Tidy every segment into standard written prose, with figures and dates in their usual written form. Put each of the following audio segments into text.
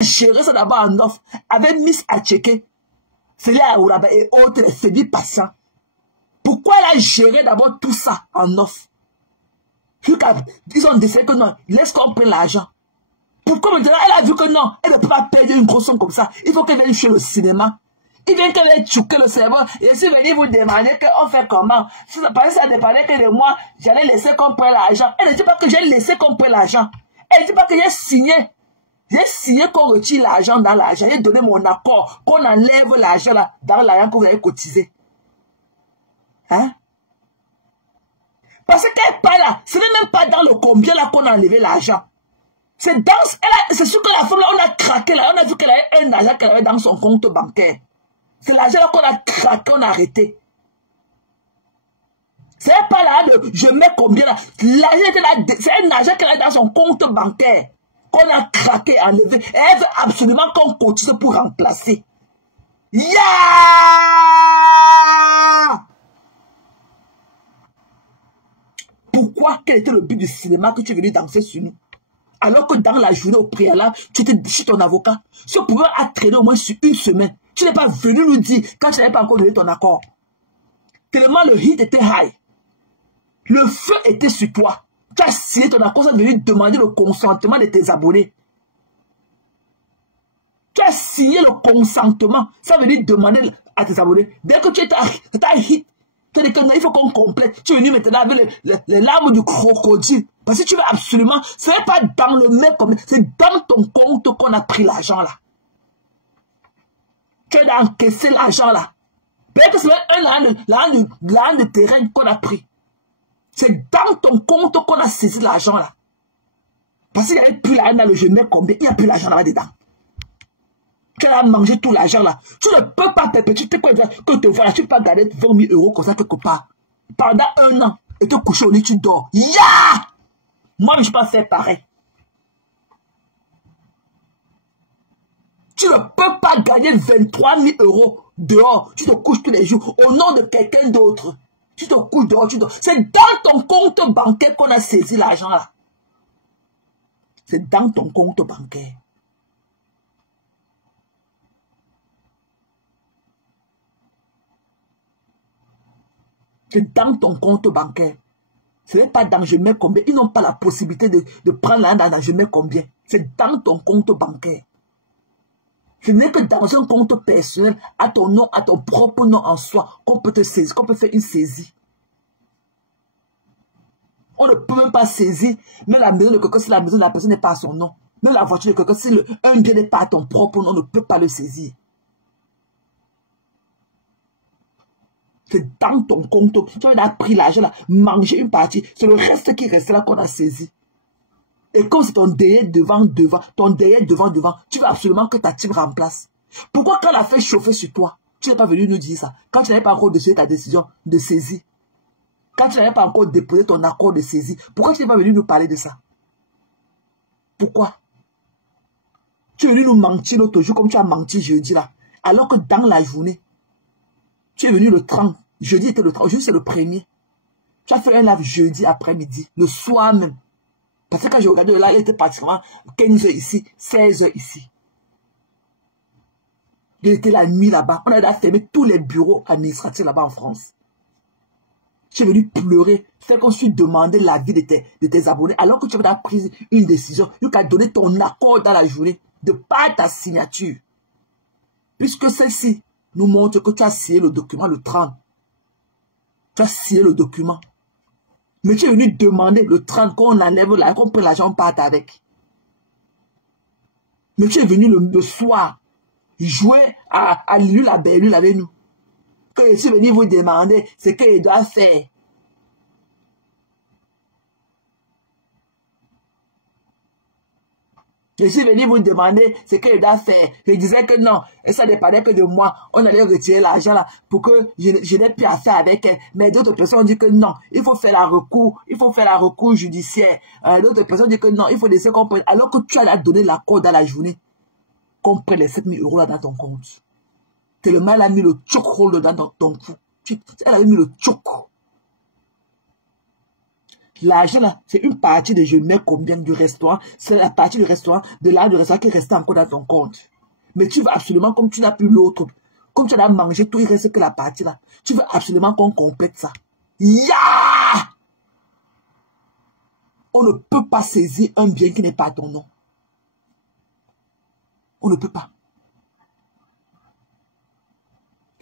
géré ça d'abord en offre avec Miss Acheke, Célia Aouraba et autres, les Fébi Passant. Pourquoi elle a géré d'abord tout ça en offre? Ils ont décidé que non, laisse qu'on prenne l'argent. Pourquoi maintenant elle a vu que non, elle ne peut pas perdre une grosse somme comme ça. Il faut qu'elle vienne chez le cinéma. Il vient qu'elle ait choqué le cerveau. Et si venir vous demander qu'on fait comment. Si ça dépendait que de moi, j'allais laisser qu'on prenne l'argent. Elle ne dit pas que j'ai laissé qu'on prenne l'argent. Elle ne dit pas que j'ai signé. J'ai signé qu'on retire l'argent dans l'argent. J'ai donné mon accord qu'on enlève l'argent là dans l'argent que vous avez cotisé. Hein? Parce qu'elle parle là, ce n'est même pas dans le combien là qu'on a enlevé l'argent. C'est sûr que la femme là, on a craqué là, on a vu qu'elle avait un argent qu'elle avait dans son compte bancaire. C'est l'argent là qu'on a craqué, on a arrêté. C'est pas là de je mets combien là. C'est un argent qu'elle a dans son compte bancaire qu'on a craqué, enlevé. Et elle veut absolument qu'on cotise pour remplacer. Yeah! Pourquoi? Quel était le but du cinéma que tu es venu danser sur nous? Alors que dans la journée au préalable, tu étais chez ton avocat. Ce pouvoir a traîné au moins sur une semaine. Tu n'es pas venu nous dire quand tu n'avais pas encore donné ton accord. Tellement le hit était high. Le feu était sur toi. Tu as signé ton accord, tu es venu demander le consentement de tes abonnés. Tu as signé le consentement, ça veut dire demander à tes abonnés. Dès que tu as hit, tu as dit que non, il faut qu'on complète. Tu es venu maintenant avec les larmes du crocodile. Parce que tu veux absolument, ce n'est pas dans le mec comme c'est dans ton compte qu'on a pris l'argent là. Tu as encaissé l'argent là. Peut-être que c'est l'argent de terrain qu'on a pris. C'est dans ton compte qu'on a saisi l'argent là. Parce qu'il n'y avait plus l'argent dans le je mets combien, il n'y a plus l'argent là dedans. Tu as mangé tout l'argent là. Tu ne peux pas perpétuer que te voilà, tu peux pas garder 20 000 euros comme ça quelque part. Pendant un an, et te coucher au lit, tu dors. Ya! Moi, je ne vais pas faire pareil. Tu ne peux pas gagner 23 000 euros dehors. Tu te couches tous les jours au nom de quelqu'un d'autre. Tu te couches dehors, tu dors. C'est dans ton compte bancaire qu'on a saisi l'argent là. C'est dans ton compte bancaire. C'est dans ton compte bancaire. Ce n'est pas dans je mets combien. Ils n'ont pas la possibilité de prendre l'argent dans je mets combien. C'est dans ton compte bancaire. Ce n'est que dans un compte personnel, à ton nom, à ton propre nom en soi, qu'on peut te saisir, qu'on peut faire une saisie. On ne peut même pas saisir, mais la maison de quelqu'un, si la maison de la personne n'est pas à son nom, même la voiture de quelqu'un, si un bien n'est pas à ton propre nom, on ne peut pas le saisir. C'est dans ton compte. Tu as pris l'argent là, manger une partie. C'est le reste qui reste là qu'on a saisi. Et comme c'est ton derrière devant, ton derrière devant, tu veux absolument que ta team remplace. Pourquoi quand on a fait chauffer sur toi, tu n'es pas venu nous dire ça? Quand tu n'avais pas encore décidé ta décision de saisie. Quand tu n'avais pas encore déposé ton accord de saisie. Pourquoi tu n'es pas venu nous parler de ça? Pourquoi? Tu es venu nous mentir l'autre jour comme tu as menti jeudi là. Alors que dans la journée, tu es venu le 30. Jeudi était le 30. Jeudi c'est le 1er. Tu as fait un live jeudi après-midi. Le soir même. Parce que quand j'ai regardé le live, il était pratiquement 15 h ici, 16 h ici. Il était la nuit là-bas. On a fermé tous les bureaux administratifs là-bas en France. Tu es venu pleurer. C'est qu'on suit demander l'avis de tes abonnés. Alors que tu as pris une décision. Tu as donné ton accord dans la journée. De par ta signature. Puisque celle-ci nous montre que tu as signé le document le 30. Tu as signé le document. Mais tu es venu demander le 30 qu'on enlève là, qu'on prenne l'argent, on parte avec. Mais tu es venu le soir jouer à l'île à Belle-Île avec nous. Quand je suis venu vous demander ce qu'il doit faire. Je suis venu vous demander ce qu'il doit faire. Je disais que non, et ça dépendait que de moi. On allait retirer l'argent là pour que je n'ai plus à faire avec elle. Mais d'autres personnes ont dit que non, il faut faire la recours, judiciaire. D'autres personnes disent que non, il faut laisser qu'on prenne. Alors que tu as donné l'accord dans la journée, qu'on prenne les 7 000 euros là dans ton compte. Tellement elle a mis le chokehold dans ton cou. Elle a mis le choke. L'argent là, c'est une partie de je mets combien du restaurant. C'est la partie du restaurant, de l'argent du restaurant qui reste encore dans ton compte. Mais tu veux absolument, comme tu n'as plus l'autre, comme tu as mangé tout, il reste que la partie là. Tu veux absolument qu'on complète ça. Ya! On ne peut pas saisir un bien qui n'est pas à ton nom. On ne peut pas.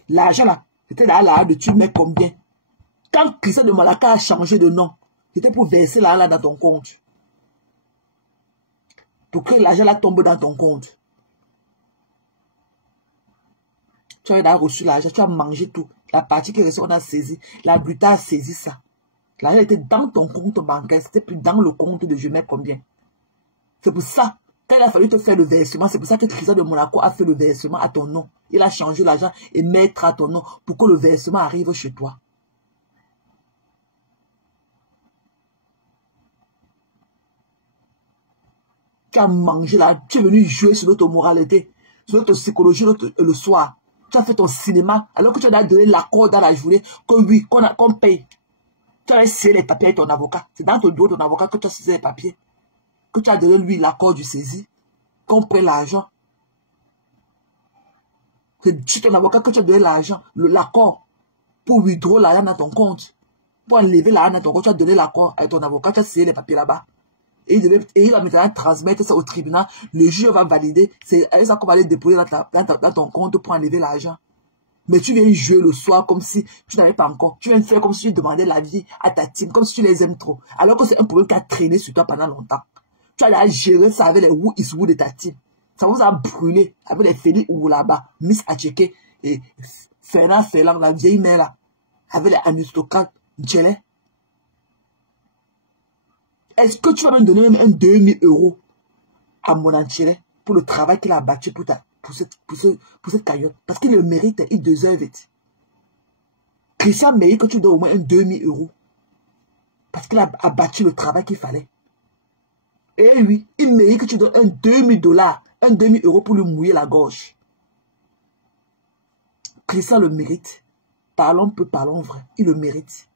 L'argent là, c'était là de tu mets combien. Quand Christian de Malacca a changé de nom, c'était pour verser là dans ton compte. Pour que l'argent là tombe dans ton compte. Tu as reçu l'argent, tu as mangé tout. La partie qui reste, on a saisi. La Bruta a saisi ça. L'argent était dans ton compte bancaire, c'était plus dans le compte de je mets combien. C'est pour ça, quand il a fallu te faire le versement, c'est pour ça que Christian de Monaco a fait le versement à ton nom. Il a changé l'argent et mettre à ton nom pour que le versement arrive chez toi. Tu as mangé là, tu es venu jouer sur notre moralité, sur notre psychologie le soir. Tu as fait ton cinéma alors que tu as donné l'accord dans la journée que oui, qu'on paye. Tu as essayé les papiers avec ton avocat. C'est dans ton dos de ton avocat que tu as saisi les papiers. Que tu as donné lui l'accord du saisie. Qu'on paye l'argent. C'est sur ton avocat que tu as donné l'argent, l'accord pour withdraw l'argent dans ton compte. Pour enlever l'argent dans ton compte, tu as donné l'accord avec ton avocat, tu as saisi les papiers là-bas. Et il va maintenant transmettre ça au tribunal. Le juge va valider. C'est ça qu'on va aller déposer dans ton compte pour enlever l'argent. Mais tu viens jouer le soir comme si tu n'avais pas encore. Tu viens faire comme si tu demandais l'avis à ta team, comme si tu les aimes trop. Alors que c'est un problème qui a traîné sur toi pendant longtemps. Tu as géré ça avec les who is who de ta team. Ça vous a brûlé avec les Félix ou là-bas, Miss Acheke et Fernand Ferland, la vieille mère là, avec les aristocrates, Tchélé. Est-ce que tu vas me donner même un 2000 € à mon entier pour le travail qu'il a abattu pour cette cagnotte? Parce qu'il le mérite, il deserve it. Christian mérite que tu donnes au moins un 2000 €. Parce qu'il a abattu le travail qu'il fallait. Et oui, il mérite que tu donnes un 2000 $, un 2000 € pour lui mouiller la gorge. Christian le mérite. Parlons peu, parlons vrai. Il le mérite.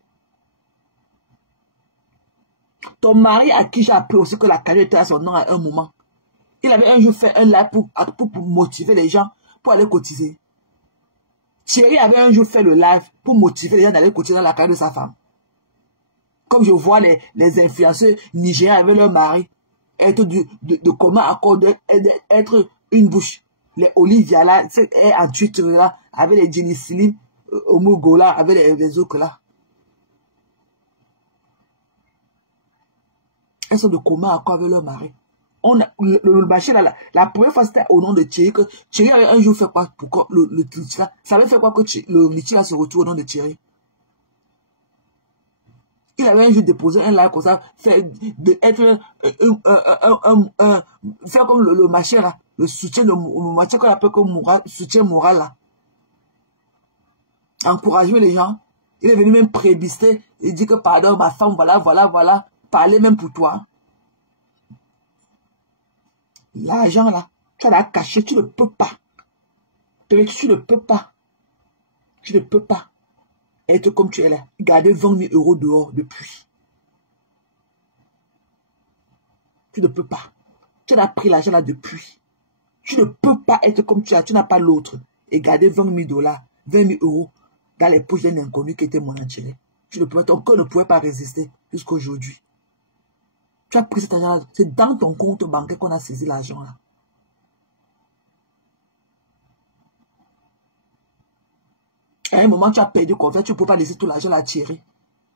Ton mari à qui j'ai appris aussi que la cagnotte était à son nom à un moment. Il avait un jour fait un live pour motiver les gens pour aller cotiser. Thierry avait un jour fait le live pour motiver les gens d'aller cotiser dans la cagnotte de sa femme. Comme je vois les influenceurs nigériens avec leur mari être de commun accord d'être une bouche. Les Olivia là, en Twitter là, avec les Jenny Slim, Omugola, avec les autres là. Elles sont de commun accord avec leur mari. Le marché là, la première fois c'était au nom de Thierry que Thierry avait un jour fait quoi pour que le litige, ça avait fait quoi que le litige se retrouve au nom de Thierry. Il avait un jour déposé un live comme ça, faire comme le marché là, le soutien de marché qu'on appelle comme soutien moral là. Encourager les gens. Il est venu même prébister et dit que pardon ma femme, voilà, parler même pour toi. L'argent là, tu l'as caché, tu ne peux pas. Tu ne peux pas. Tu ne peux pas être comme tu es là. Garder 20 000 € dehors depuis. Tu ne peux pas. Tu as pris l'argent là depuis. Tu ne peux pas être comme tu es. Tu n'as pas l'autre. Et garder 20 000 $, 20 000 € dans les poches d'un inconnu qui était mon entier. Tu ne peux pas. Ton cœur ne pouvait pas résister jusqu'à aujourd'hui. Tu as pris cet argent-là. C'est dans ton compte bancaire qu'on a saisi l'argent là. À un moment, tu as perdu confiance. Tu ne peux pas laisser tout l'argent là tirer.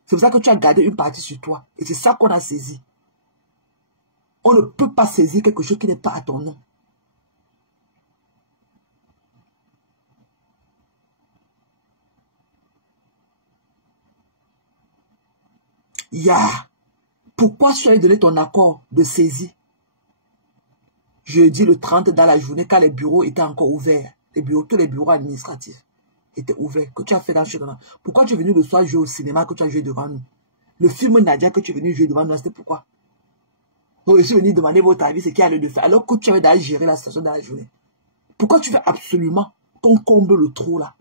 C'est pour ça que tu as gardé une partie sur toi. Et c'est ça qu'on a saisi. On ne peut pas saisir quelque chose qui n'est pas à ton nom. Pourquoi tu as donné ton accord de saisie? Jeudi le 30 dans la journée, quand les bureaux étaient encore ouverts. Tous les bureaux administratifs étaient ouverts. Que tu as fait dans ce moment? Pourquoi tu es venu le soir jouer au cinéma que tu as joué devant nous? Le film Nadia que tu es venu jouer devant nous, c'était pourquoi? Vous êtes venu demander votre avis, c'est qui a lieu de faire. Alors que tu avais d'aller gérer la situation dans la journée. Pourquoi tu veux absolument qu'on comble le trou là?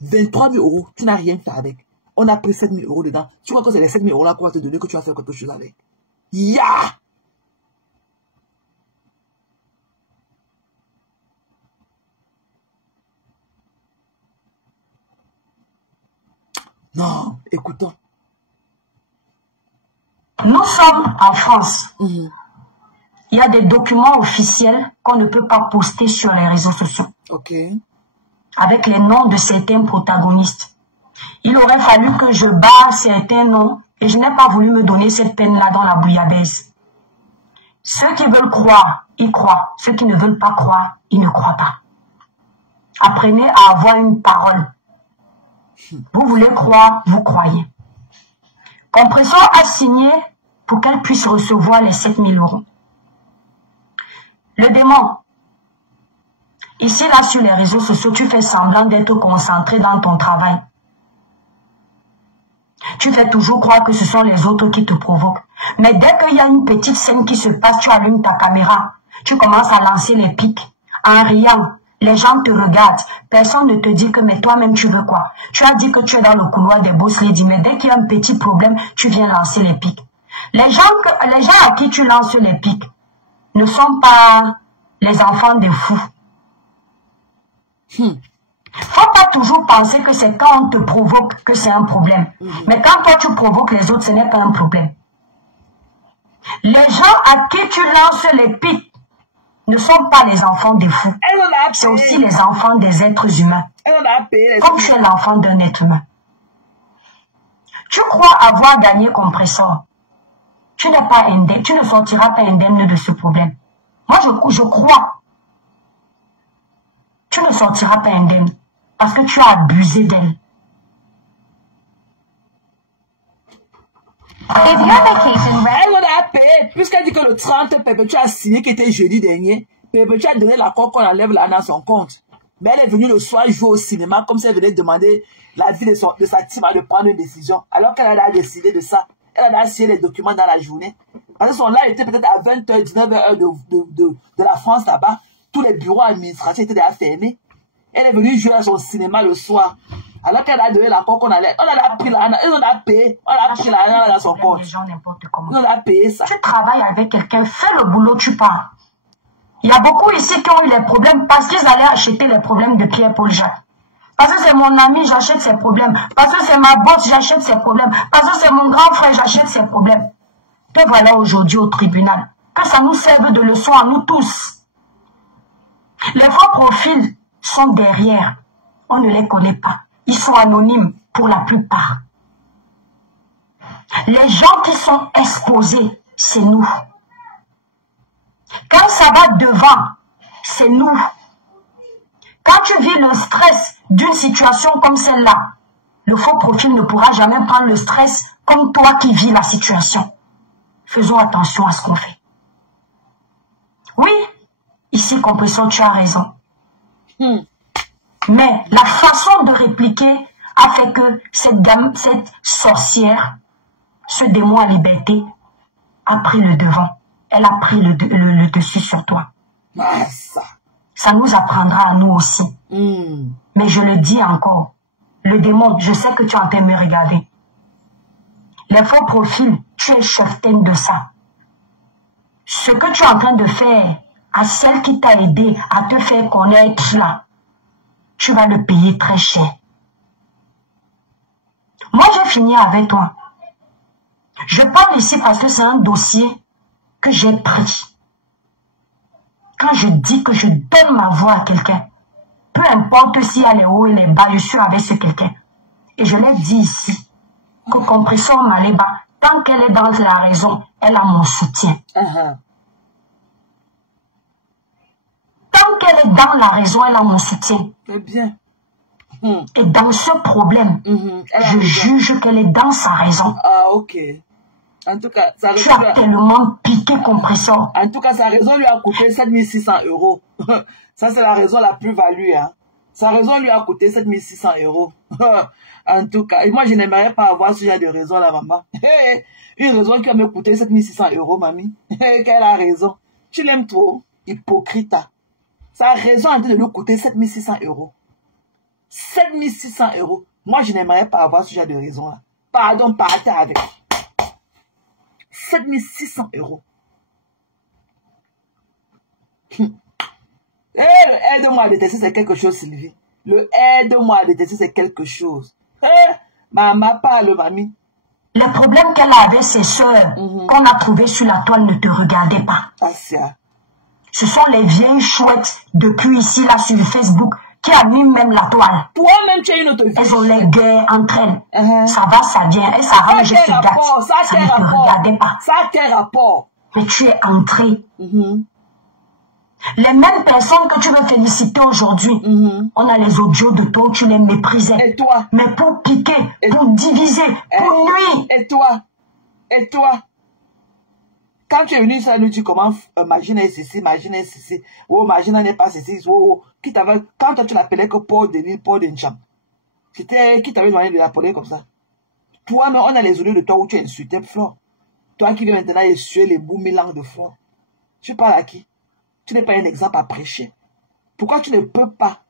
23 000 €, tu n'as rien fait avec. On a pris 7 000 euros dedans. Tu crois que c'est les 7 000 euros là qu'on va te donner que tu vas faire quelque chose avec? Non, écoutons. Nous sommes en France. Il y a des documents officiels qu'on ne peut pas poster sur les réseaux sociaux. Ok. Avec les noms de certains protagonistes. Il aurait fallu que je barre certains noms et je n'ai pas voulu me donner cette peine-là dans la bouillabaisse. Ceux qui veulent croire, ils croient. Ceux qui ne veulent pas croire, ils ne croient pas. Apprenez à avoir une parole. Vous voulez croire, vous croyez. Compressor a signé pour qu'elle puisse recevoir les 7 000 euros. Le démon. Ici, là, sur les réseaux sociaux, tu fais semblant d'être concentré dans ton travail. Tu fais toujours croire que ce sont les autres qui te provoquent. Mais dès qu'il y a une petite scène qui se passe, tu allumes ta caméra. Tu commences à lancer les pics. En riant, les gens te regardent. Personne ne te dit que, mais toi-même, tu veux quoi? Tu as dit que tu es dans le couloir des boss lady, mais dès qu'il y a un petit problème, tu viens lancer les pics. Les gens à qui tu lances les pics ne sont pas les enfants des fous. Faut pas toujours penser que c'est quand on te provoque que c'est un problème. Mais quand toi tu provoques les autres, ce n'est pas un problème. Les gens à qui tu lances les pics ne sont pas les enfants des fous. C'est aussi les enfants des êtres humains. Comme tu es l'enfant d'un être humain. Tu crois avoir gagné Compressor. Tu n'es pas indemne, tu ne sortiras pas indemne de ce problème. Moi, je crois. Tu ne sortiras pas indemne parce que tu as abusé d'elle. Elle a payé, puisqu'elle dit que le 30, Perpétue a signé, qui était jeudi dernier. Perpétue a donné l'accord qu'on enlève là dans son compte. Mais elle est venue le soir jouer au cinéma comme si elle venait demander l'avis de sa team de prendre une décision. Alors qu'elle a décidé de ça. Elle a signé les documents dans la journée. Parce que son live était peut-être à 20h, 19h de la France là-bas. Tous les bureaux administratifs étaient déjà fermés. Elle est venue jouer à son cinéma le soir. Alors qu'elle a donné l'accord qu'on allait. On a pris l'argent. On a payé. On a pris l'argent dans son compte. On a payé ça. Tu travailles avec quelqu'un, fais le boulot, tu pars. Il y a beaucoup ici qui ont eu les problèmes parce qu'ils allaient acheter les problèmes de Pierre-Paul Jacques. Parce que c'est mon ami, j'achète ses problèmes. Parce que c'est ma boss, j'achète ses problèmes. Parce que c'est mon grand frère, j'achète ses problèmes. Et voilà aujourd'hui au tribunal. Que ça nous serve de leçon à nous tous. Les faux profils sont derrière. On ne les connaît pas. Ils sont anonymes pour la plupart. Les gens qui sont exposés, c'est nous. Quand ça va devant, c'est nous. Quand tu vis le stress d'une situation comme celle-là, le faux profil ne pourra jamais prendre le stress comme toi qui vis la situation. Faisons attention à ce qu'on fait. Oui, ici, Compressor, tu as raison. Mais la façon de répliquer a fait que cette sorcière, ce démon à liberté, a pris le devant. Elle a pris le dessus sur toi. Ça nous apprendra à nous aussi. Mais je le dis encore, le démon, je sais que tu es en train de me regarder. Les faux profils, tu es cheftaine de ça. Ce que tu es en train de faire à celle qui t'a aidé à te faire connaître là, tu vas le payer très cher. Moi, je finis avec toi. Je parle ici parce que c'est un dossier que j'ai pris. Quand je dis que je donne ma voix à quelqu'un, peu importe s'il y a les hauts et les bas, je suis avec ce quelqu'un. Et je l'ai dit ici, que Compressor Maléba, tant qu'elle est dans la raison, elle a mon soutien. Tant qu'elle est dans la raison, elle a mon soutien. C'est bien. Et dans ce problème, je juge qu'elle est dans sa raison. Ah, ok. En tout cas, sa raison tu as tellement piqué Compressor. En tout cas, sa raison lui a coûté 7600 €. Ça, c'est la raison la plus value. Hein. Sa raison lui a coûté 7600 €. En tout cas, et moi, je n'aimerais pas avoir ce genre de raison là, maman. Une raison qui va me coûter 7600 €, mamie. Quelle a raison. Tu l'aimes trop, hypocrite. Sa raison a en train de lui coûter 7600 €. 7600 €. Moi, je n'aimerais pas avoir ce genre de raison-là. Pardon, partez avec. 7600 €. Aide-moi à détester, c'est quelque chose, Sylvie. Le aide-moi à détester, c'est quelque chose. Maman, parle, mamie. Les problèmes qu'elle a avec ses soeurs, qu'on a trouvés sur la toile, ne te regardaient pas. Asia. Ce sont les vieilles chouettes depuis ici, là, sur Facebook, qui animent même la toile. Toi-même, tu as une autre vie. Elles ont les guerres entre elles. Ça va, ça vient. Elles s'arrangent et se gâtent. Ça ne te regardait pas. Ça a quel rapport? Mais tu es entré. Les mêmes personnes que tu veux féliciter aujourd'hui, on a les audios de toi où tu les méprisais. Et toi? Mais pour piquer, pour diviser, pour nuire. Et toi? Et toi? Quand tu es venu, ça nous dit comment imaginer ceci, oh, imaginer n'est pas ceci, oh, qui t'avait, quand toi tu l'appelais que Paul Denis, Paul Dencham, c'était qui t'avait demandé de l'appeler comme ça? Toi, mais on a les audios de toi où tu as insulté Flore. Toi qui viens maintenant essuyer les boomerangs de Flore. Tu parles à qui? Tu n'es pas un exemple à prêcher. Pourquoi tu ne peux pas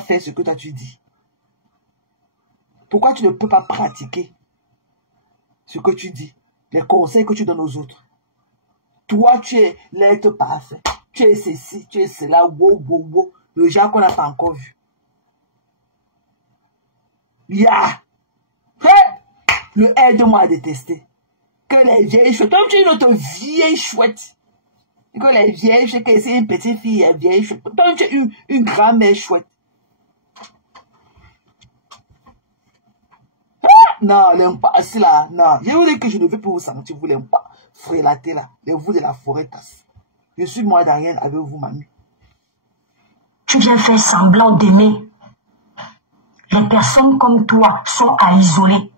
faire ce que toi tu dis? Pourquoi tu ne peux pas pratiquer ce que tu dis? Les conseils que tu donnes aux autres. Toi, tu es l'être parfait. Tu es ceci, tu es cela, wow. Le genre qu'on n'a pas encore vu. Le aide-moi à détester. Que les vieilles chouettes, comme tu es une autre vieille chouette. Que les vieilles chouettes, que c'est une petite fille, une vieille chouette. Comme tu es une grand-mère chouette. Non, l'impasse là, non. Je vous dis que je ne veux pas vous sentir, vous l'impasse. Frélater là, les vous de la forêt tasse. Je suis moi derrière avec vous, mamie. Tu viens faire semblant d'aimer. Les personnes comme toi sont à isoler.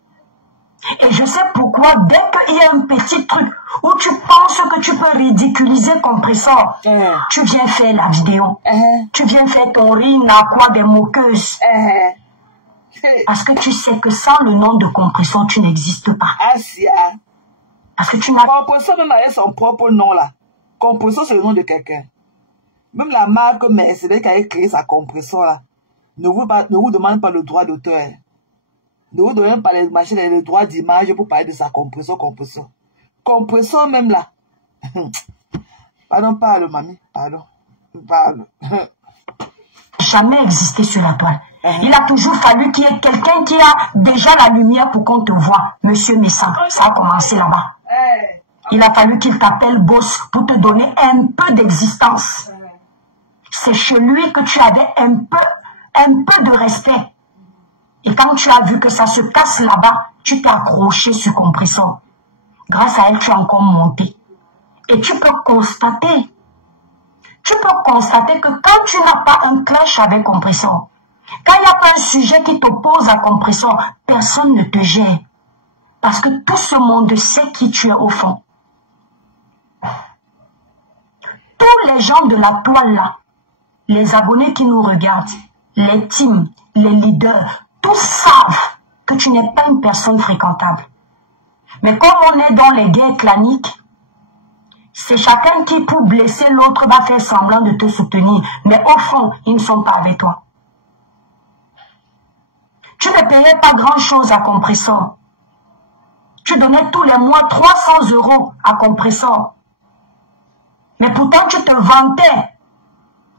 Et je sais pourquoi, dès qu'il y a un petit truc où tu penses que tu peux ridiculiser Compressor, tu viens faire la vidéo. Tu viens faire ton rire à quoi des moqueuses. Parce que tu sais que sans le nom de Compressor, tu n'existes pas. Asia. Parce que tu n'as pas... Compressor même avec son propre nom là. Compressor, c'est le nom de quelqu'un. Même la marque Mercedes qui a créé sa Compressor là, ne vous demande pas le droit d'auteur. Ne vous demande pas les machines et le droit d'image pour parler de sa Compressor. Compressor même là. Pardon, parle, mamie. Pardon. Parle. Jamais existé sur la toile. Il a toujours fallu qu'il y ait quelqu'un qui a déjà la lumière pour qu'on te voie. Monsieur Messan, ça a commencé là-bas. Il a fallu qu'il t'appelle boss pour te donner un peu d'existence. C'est chez lui que tu avais un peu de respect. Et quand tu as vu que ça se casse là-bas, tu t'es accroché sur Compressor. Grâce à elle, tu as encore monté. Et tu peux constater que quand tu n'as pas un clash avec Compressor, quand il n'y a pas un sujet qui t'oppose à Compressor, personne ne te gère. Parce que tout ce monde sait qui tu es au fond. Tous les gens de la toile là, les abonnés qui nous regardent, les teams, les leaders, tous savent que tu n'es pas une personne fréquentable. Mais comme on est dans les guerres claniques, c'est chacun qui, pour blesser l'autre, va faire semblant de te soutenir. Mais au fond, ils ne sont pas avec toi. Tu ne payais pas grand-chose à Compressor. Tu donnais tous les mois 300 € à Compressor. Mais pourtant, tu te vantais.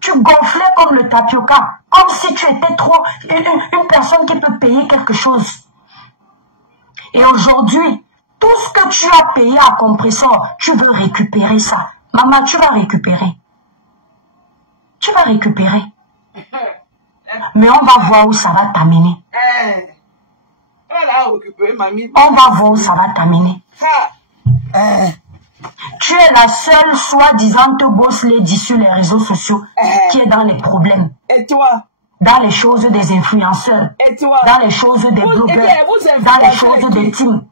Tu gonflais comme le tapioca. Comme si tu étais trop une personne qui peut payer quelque chose. Et aujourd'hui, tout ce que tu as payé à Compressor, tu veux récupérer ça. Maman, tu vas récupérer. Tu vas récupérer. Mais on va voir où ça va t'amener. On va voir où ça va t'amener. Tu es la seule soi-disant boss lady sur les réseaux sociaux qui est dans les problèmes. Et toi? Dans les choses des influenceurs. Et toi? Dans les choses des blogueurs. Dans les choses des teams.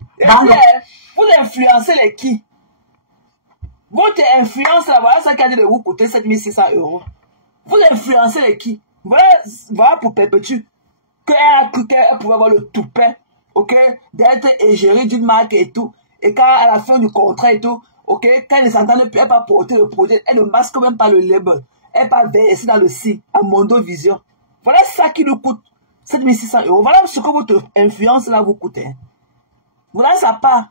Vous influencez les qui? Votre influence là, voilà ça qui a dit de vous coûter 7600 €. Vous influencez les qui? Voilà pour perpétuer qu'elle a cru qu'elle pouvait avoir le toupet, ok, d'être égérée d'une marque et tout. Et quand à la fin du contrat et tout, ok, quand elle ne s'entendent plus, elle va porter le produit, elle ne masque même pas le label. Elle va verser dans le site à Mondo Vision. Voilà ça qui nous coûte 7600 €. Voilà ce que votre influence là vous coûte. Hein. Voilà ça part.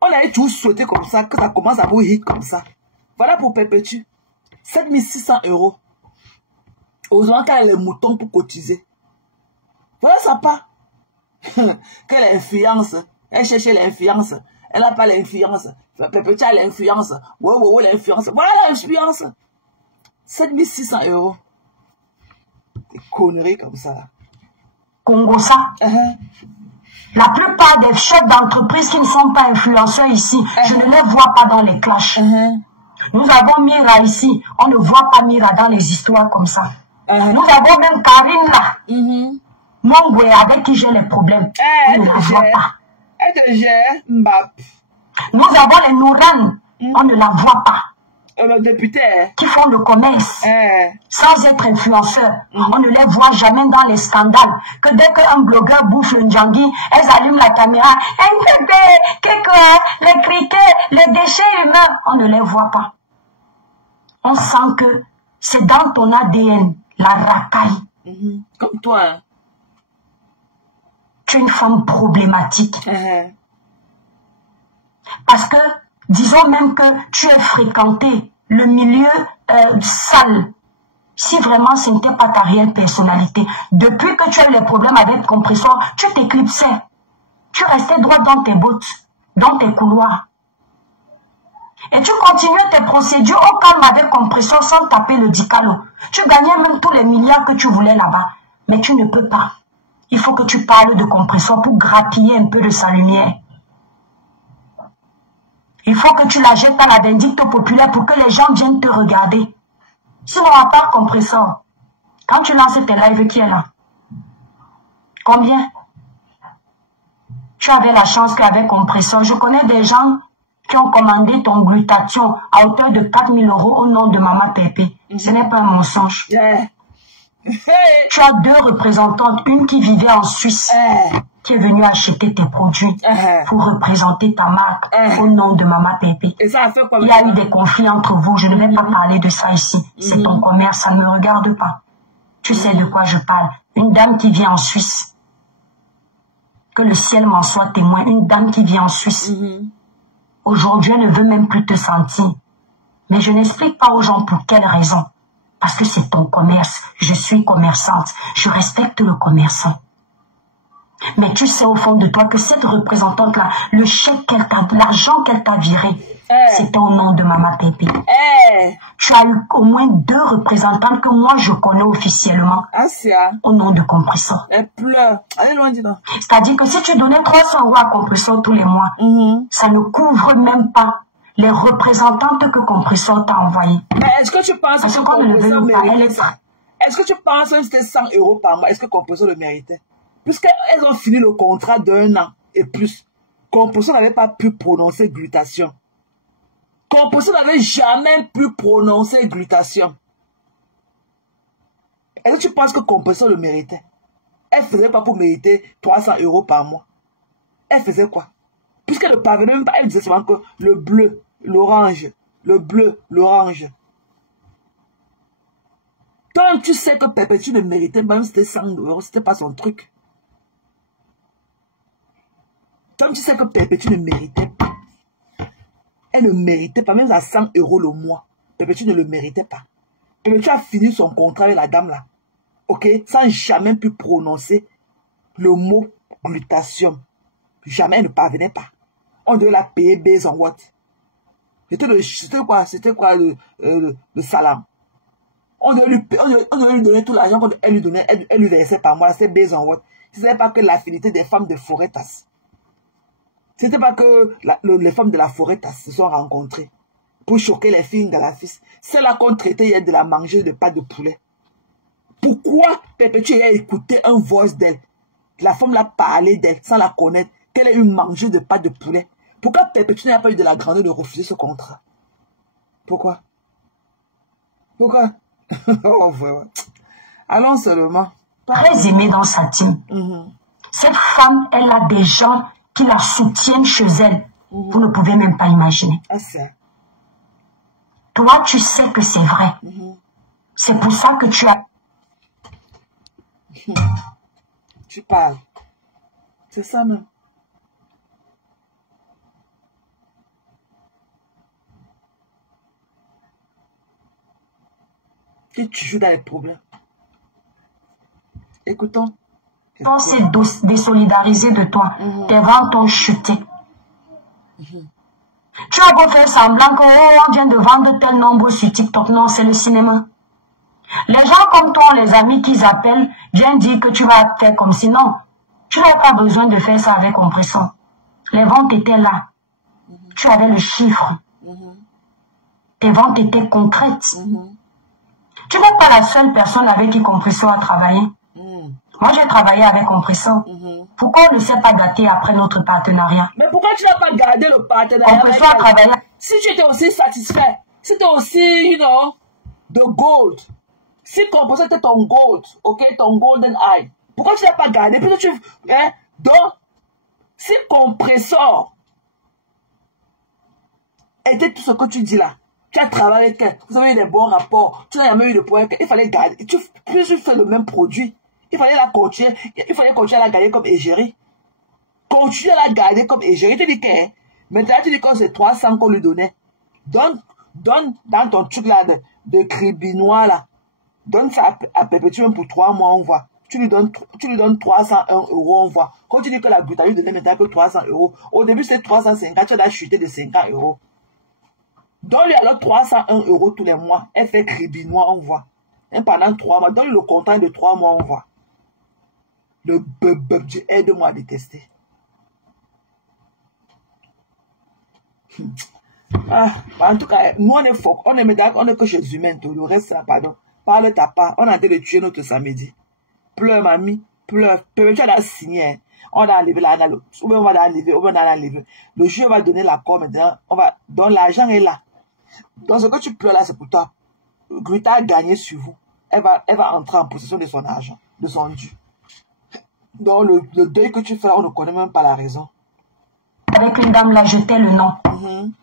On avait toujours souhaité comme ça, que ça commence à vous hit comme ça. Voilà pour Perpétue. 7600 €. Heureusement qu'elle a les moutons pour cotiser. Voilà ça part. Quelle influence. Elle cherchait l'influence. Elle n'a pas l'influence. Perpétue a l'influence. Ouais, l'influence. Voilà l'influence. 7600 €. Des conneries comme ça. Congossa. La plupart des chefs d'entreprise qui ne sont pas influenceurs ici, je ne les vois pas dans les clashs. Nous avons Mira ici. On ne voit pas Mira dans les histoires comme ça. Nous avons même Karine là. Mongwe avec qui j'ai les problèmes. On ne la voit pas. Elle te gère, Mbappé. Nous avons les Nouran. On ne la voit pas. Le député. Qui font le commerce. Sans être influenceurs. On ne les voit jamais dans les scandales. Que dès qu'un blogueur bouffe le Ndjangi, elles allument la caméra. Les criquets, les déchets humains. On ne les voit pas. On sent que c'est dans ton ADN, la racaille. Comme toi. Hein. Tu es une femme problématique. Parce que, disons même que tu as fréquenté le milieu sale. Si vraiment ce n'était pas ta réelle personnalité, depuis que tu as eu les problèmes avec Compressor, tu t'éclipsais. Tu restais droit dans tes bottes, dans tes couloirs. Et tu continuais tes procédures au calme avec Compressor sans taper le dicalo. Tu gagnais même tous les milliards que tu voulais là-bas. Mais tu ne peux pas. Il faut que tu parles de Compressor pour grappiller un peu de sa lumière. Il faut que tu la jettes à la vindicte populaire pour que les gens viennent te regarder. Sinon, à part Compressor, quand tu lances tes lives, qui est là? Combien? Tu avais la chance qu'avec Compressor, je connais des gens qui ont commandé ton glutathion à hauteur de 4 000 € au nom de Maman Pépé. Ce n'est pas un mensonge. Tu as 2 représentantes, une qui vivait en Suisse, qui est venue acheter tes produits pour représenter ta marque au nom de Maman Pépé. Et ça a fait quoi? Il y a eu des conflits entre vous, je ne vais pas parler de ça ici. C'est ton commerce, ça ne me regarde pas. Tu sais de quoi je parle. Une dame qui vit en Suisse. Que le ciel m'en soit témoin. Une dame qui vit en Suisse. Aujourd'hui, elle ne veut même plus te sentir. Mais je n'explique pas aux gens pour quelle raison. Parce que c'est ton commerce. Je suis commerçante. Je respecte le commerçant. Mais tu sais au fond de toi que cette représentante-là, le chèque qu'elle t'a, l'argent qu'elle t'a viré, c'était au nom de Maman Pépé. Tu as eu au moins 2 représentantes que moi je connais officiellement. Au nom de Compressor. Elle pleure. Allez loin, dis donc. C'est-à-dire que si tu donnais 300 € à Compressor tous les mois, ça ne couvre même pas les représentantes que Compressor t'a envoyées. Mais est-ce que tu penses que Compressor méritait ça? Est-ce que tu penses que c'était 100 € par mois? Est-ce que Compressor le méritait? Puisqu'elles ont fini le contrat d'1 an et plus, Compressor n'avait pas pu prononcer glutation. Compressor n'avait jamais pu prononcer glutation. Est-ce que tu penses que Compressor le méritait? Elle ne faisait pas pour mériter 300 € par mois. Elle faisait quoi? Puisqu'elle ne parvenait même pas, elle disait seulement que le bleu, l'orange, le bleu, l'orange. Toi-même, tu sais que Perpétue ne méritait pas, même si c'était 100 €, c'était pas son truc. Toi-même, tu sais que Perpétue ne méritait pas. Elle ne méritait pas, même à 100 € le mois. Perpétue ne le méritait pas. Perpétue a fini son contrat avec la dame là. Ok? Sans jamais pu prononcer le mot glutation. Jamais elle ne parvenait pas. On devait la payer based on what? C'était quoi le salam? On devait lui donner tout l'argent qu'elle lui donnait, elle lui versait par mois. C'est based on what? Ce n'était pas que l'affinité des femmes de Foretas. Ce n'était pas que les femmes de la Foretas se sont rencontrées pour choquer les filles de la fille. C'est là qu'on traitait hier de la manger de pas de poulet. Pourquoi Perpétue a écouté un voice d'elle? La femme l'a parlé d'elle sans la connaître. Qu'elle ait eu mangé de pas de poulet. Pourquoi Perpétue n'a pas eu de la grandeur de refuser ce contrat? Pourquoi? Pourquoi? Oh, ouais. Allons seulement. Très aimée dans sa team. Cette femme, elle a des gens qui la soutiennent chez elle. Vous ne pouvez même pas imaginer. Toi, tu sais que c'est vrai. C'est pour ça que tu as... Tu parles. C'est ça même. Que tu joues dans les problèmes. Écoutons. On s'est désolidarisé de toi. Tes ventes ont chuté. Tu as beau faire semblant qu'on vient de vendre tel nombre sur TikTok. Non, c'est le cinéma. Les gens comme toi, les amis qu'ils appellent, viennent dire que tu vas faire comme si non. Tu n'avais pas besoin de faire ça avec compression. Les ventes étaient là. Tu avais le chiffre. Tes ventes étaient concrètes. Tu n'es pas la seule personne avec qui Compression a travaillé. Moi, j'ai travaillé avec Compression. Pourquoi on ne s'est pas gâté après notre partenariat? Mais pourquoi tu n'as pas gardé le partenariat? Compression a travaillé. Si tu étais aussi satisfait, si tu étais aussi, you know, de gold, si Compression était ton gold, ok, ton golden eye, pourquoi tu n'as pas gardé? Peut-être tu, hein, donc, si Compressor était tout ce que tu dis là, tu as travaillé avec elle, vous avez eu des bons rapports, tu n'as jamais eu de problème, il fallait garder, plus tu fais le même produit, il fallait la continuer, à la garder comme égérie. Continuer à la garder comme égérie. Tu dis que, maintenant tu dis que c'est 300 qu'on lui donnait. Donne dans ton truc là de cribinois là, donne ça à Perpétuel pour 3 mois, on voit. Tu lui donnes 301 €, on voit. Quand tu dis que la brute lui donnait maintenant que 300 €, au début c'est 350, tu as chuté de 50 €. Donne-lui alors 301 € tous les mois. Elle fait cribinois, on voit. Et pendant 3 mois, donne-lui le contrat de 3 mois, on voit. Le tu aide-moi à détester. En tout cas, nous on est fort. On est que chez humains, tout le reste là, pardon. Parle ta part. On est en train de tuer notre samedi. Pleure, mamie, pleure. Tu as signé. On a enlevé la ou bien on va l'enlever, ou bien on va l'enlever. Le juge va donner l'accord maintenant. Donc l'argent est là. Donc ce que tu pleures là, c'est pour toi. Grita a gagné sur vous. Elle va entrer en possession de son argent, de son dû. Donc le deuil que tu fais là, on ne connaît même pas la raison. Avec une dame là, jetait le nom.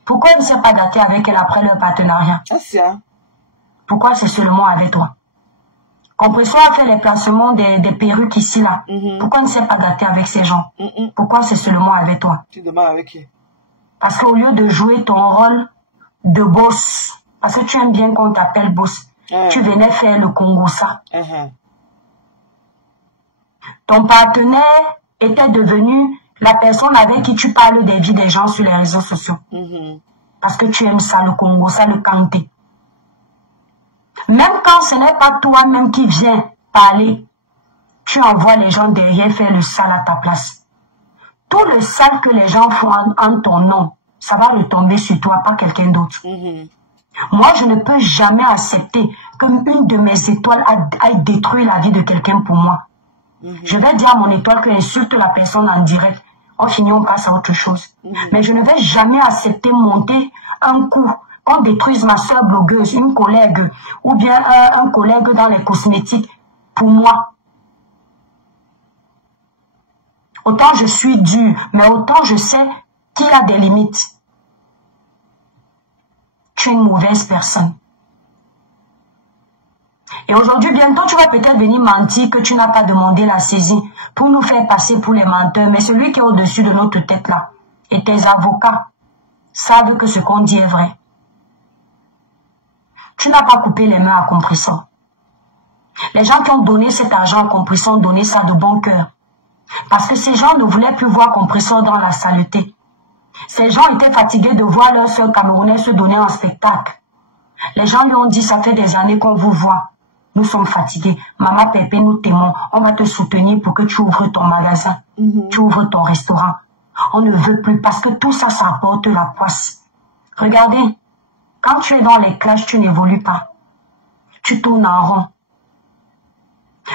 Pourquoi il ne s'est pas gâté avec elle après leur partenariat? Pourquoi c'est seulement avec toi? Compression a fait les placements des perruques ici là. Pourquoi il ne s'est pas gâté avec ces gens? Pourquoi c'est seulement avec toi? Tu demandes avec qui? Parce qu'au lieu de jouer ton rôle de boss, parce que tu aimes bien qu'on t'appelle boss, tu venais faire le Congossa. Ton partenaire était devenu la personne avec qui tu parles des vies des gens sur les réseaux sociaux. Parce que tu aimes ça, le Congo, ça, le Kanté. Même quand ce n'est pas toi-même qui viens parler, tu envoies les gens derrière faire le sale à ta place. Tout le sale que les gens font en ton nom, ça va retomber sur toi, pas quelqu'un d'autre. Moi, je ne peux jamais accepter qu'une de mes étoiles aille détruire la vie de quelqu'un pour moi. Je vais dire à mon étoile que insulte la personne en direct. On finit, on passe à autre chose. Mais je ne vais jamais accepter monter un coup qu'on détruise ma soeur blogueuse, une collègue, ou bien un collègue dans les cosmétiques, pour moi. Autant je suis dure, mais autant je sais qu'il y a des limites. Tu es une mauvaise personne. Et aujourd'hui, bientôt, tu vas peut-être venir mentir que tu n'as pas demandé la saisie pour nous faire passer pour les menteurs. Mais celui qui est au-dessus de notre tête là, et tes avocats, savent que ce qu'on dit est vrai. Tu n'as pas coupé les mains à Compression. Les gens qui ont donné cet argent à Compression ont donné ça de bon cœur. Parce que ces gens ne voulaient plus voir Compression dans la saleté. Ces gens étaient fatigués de voir leur sœur camerounaise se donner un spectacle. Les gens lui ont dit, ça fait des années qu'on vous voit. Nous sommes fatigués. Maman Pépé, nous t'aimons. On va te soutenir pour que tu ouvres ton magasin. Tu ouvres ton restaurant. On ne veut plus parce que tout ça, ça apporte la poisse. Regardez, quand tu es dans les clashs, tu n'évolues pas. Tu tournes en rond.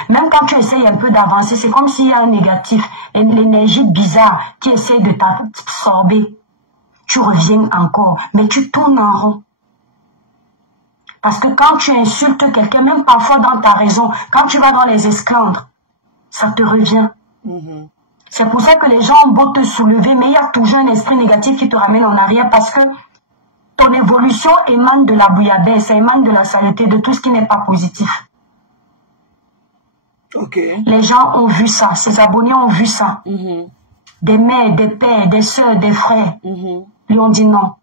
Même quand tu essayes un peu d'avancer, c'est comme s'il y a un négatif, l'énergie bizarre qui essaie de t'absorber. Tu reviens encore, mais tu tournes en rond. Parce que quand tu insultes quelqu'un, même parfois dans ta raison, quand tu vas dans les esclandres, ça te revient. C'est pour ça que les gens ont beau te soulever, mais il y a toujours un esprit négatif qui te ramène en arrière parce que ton évolution émane de la bouillabaisse, ça émane de la saleté, de tout ce qui n'est pas positif. Ok. Les gens ont vu ça, ses abonnés ont vu ça. Des mères, des pères, des soeurs, des frères lui ont dit non.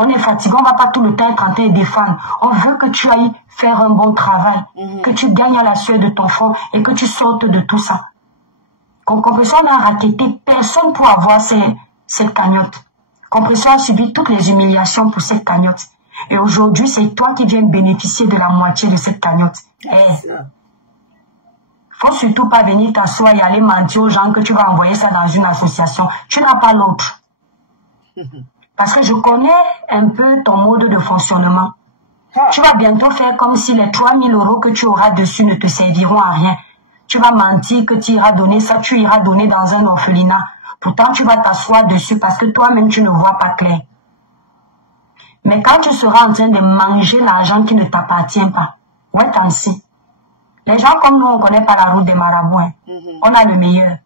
On est fatigué, on ne va pas tout le temps être en train de défendre. On veut que tu ailles faire un bon travail, que tu gagnes à la sueur de ton front et que tu sortes de tout ça. Compression a raquetté personne pour avoir cette cagnotte. Compression a subi toutes les humiliations pour cette cagnotte. Et aujourd'hui, c'est toi qui viens bénéficier de la moitié de cette cagnotte. Faut surtout pas venir t'asseoir et aller mentir aux gens que tu vas envoyer ça dans une association. Tu n'as pas l'autre. Parce que je connais un peu ton mode de fonctionnement. Tu vas bientôt faire comme si les 3000 € que tu auras dessus ne te serviront à rien. Tu vas mentir que tu iras donner ça, tu iras donner dans un orphelinat. Pourtant, tu vas t'asseoir dessus parce que toi-même, tu ne vois pas clair. Mais quand tu seras en train de manger l'argent qui ne t'appartient pas, ouais, t'en sais. Les gens comme nous, on ne connaît pas la route des marabouts. Hein. On a le meilleur.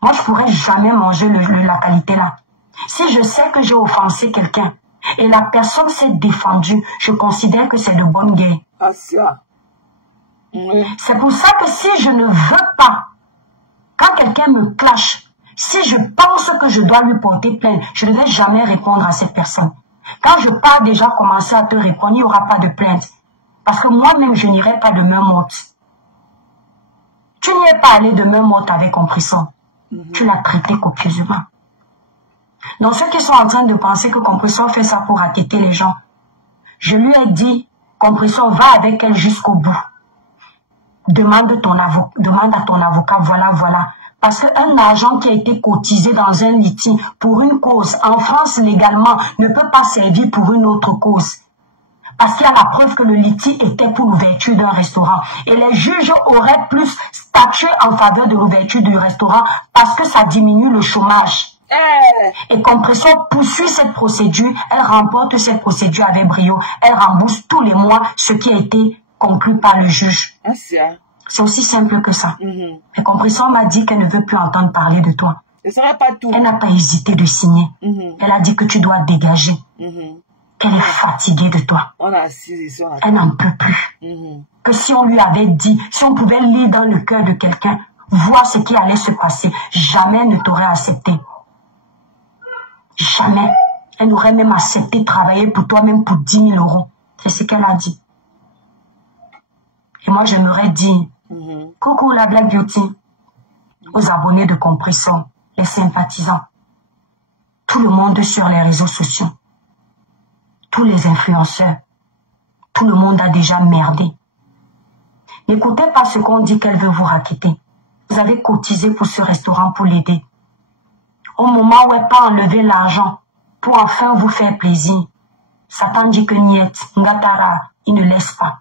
Moi, je ne pourrais jamais manger la qualité là. Si je sais que j'ai offensé quelqu'un et la personne s'est défendue, je considère que c'est de bonne guerre. C'est pour ça que si je ne veux pas, quand quelqu'un me clash, si je pense que je dois lui porter plainte, je ne vais jamais répondre à cette personne. Quand je pars déjà commencer à te répondre, il n'y aura pas de plainte. Parce que moi-même, je n'irai pas de main morte. Tu n'y es pas allé de main morte avec Compression. Tu l'as traité copieusement. Donc ceux qui sont en train de penser que Compression fait ça pour raqueter les gens, je lui ai dit, Compression, va avec elle jusqu'au bout. Demande à ton avocat, voilà. Parce qu'un agent qui a été cotisé dans un litige pour une cause, en France légalement, ne peut pas servir pour une autre cause. Parce qu'il y a la preuve que le litige était pour l'ouverture d'un restaurant. Et les juges auraient plus statué en faveur de l'ouverture du restaurant parce que ça diminue le chômage. Et Compression poursuit cette procédure, elle remporte cette procédure avec brio, elle rembourse tous les mois ce qui a été conclu par le juge. C'est aussi simple que ça. Et Compression m'a dit qu'elle ne veut plus entendre parler de toi. Elle n'a pas hésité de signer. Elle a dit que tu dois dégager. Qu'elle est fatiguée de toi. Elle n'en peut plus. Que si on lui avait dit, si on pouvait lire dans le cœur de quelqu'un, voir ce qui allait se passer, jamais elle ne t'aurait accepté. Jamais. Elle n'aurait même accepté travailler pour toi, même pour 10 000 €. C'est ce qu'elle a dit. Et moi, j'aimerais dire, coucou la Black Beauty, aux abonnés de Compression, les sympathisants, tout le monde sur les réseaux sociaux, tous les influenceurs, tout le monde a déjà merdé. N'écoutez pas ce qu'on dit qu'elle veut vous raqueter. Vous avez cotisé pour ce restaurant pour l'aider. Au moment où elle pas enlevé l'argent pour enfin vous faire plaisir, Satan dit que niet, ngatara, il ne laisse pas.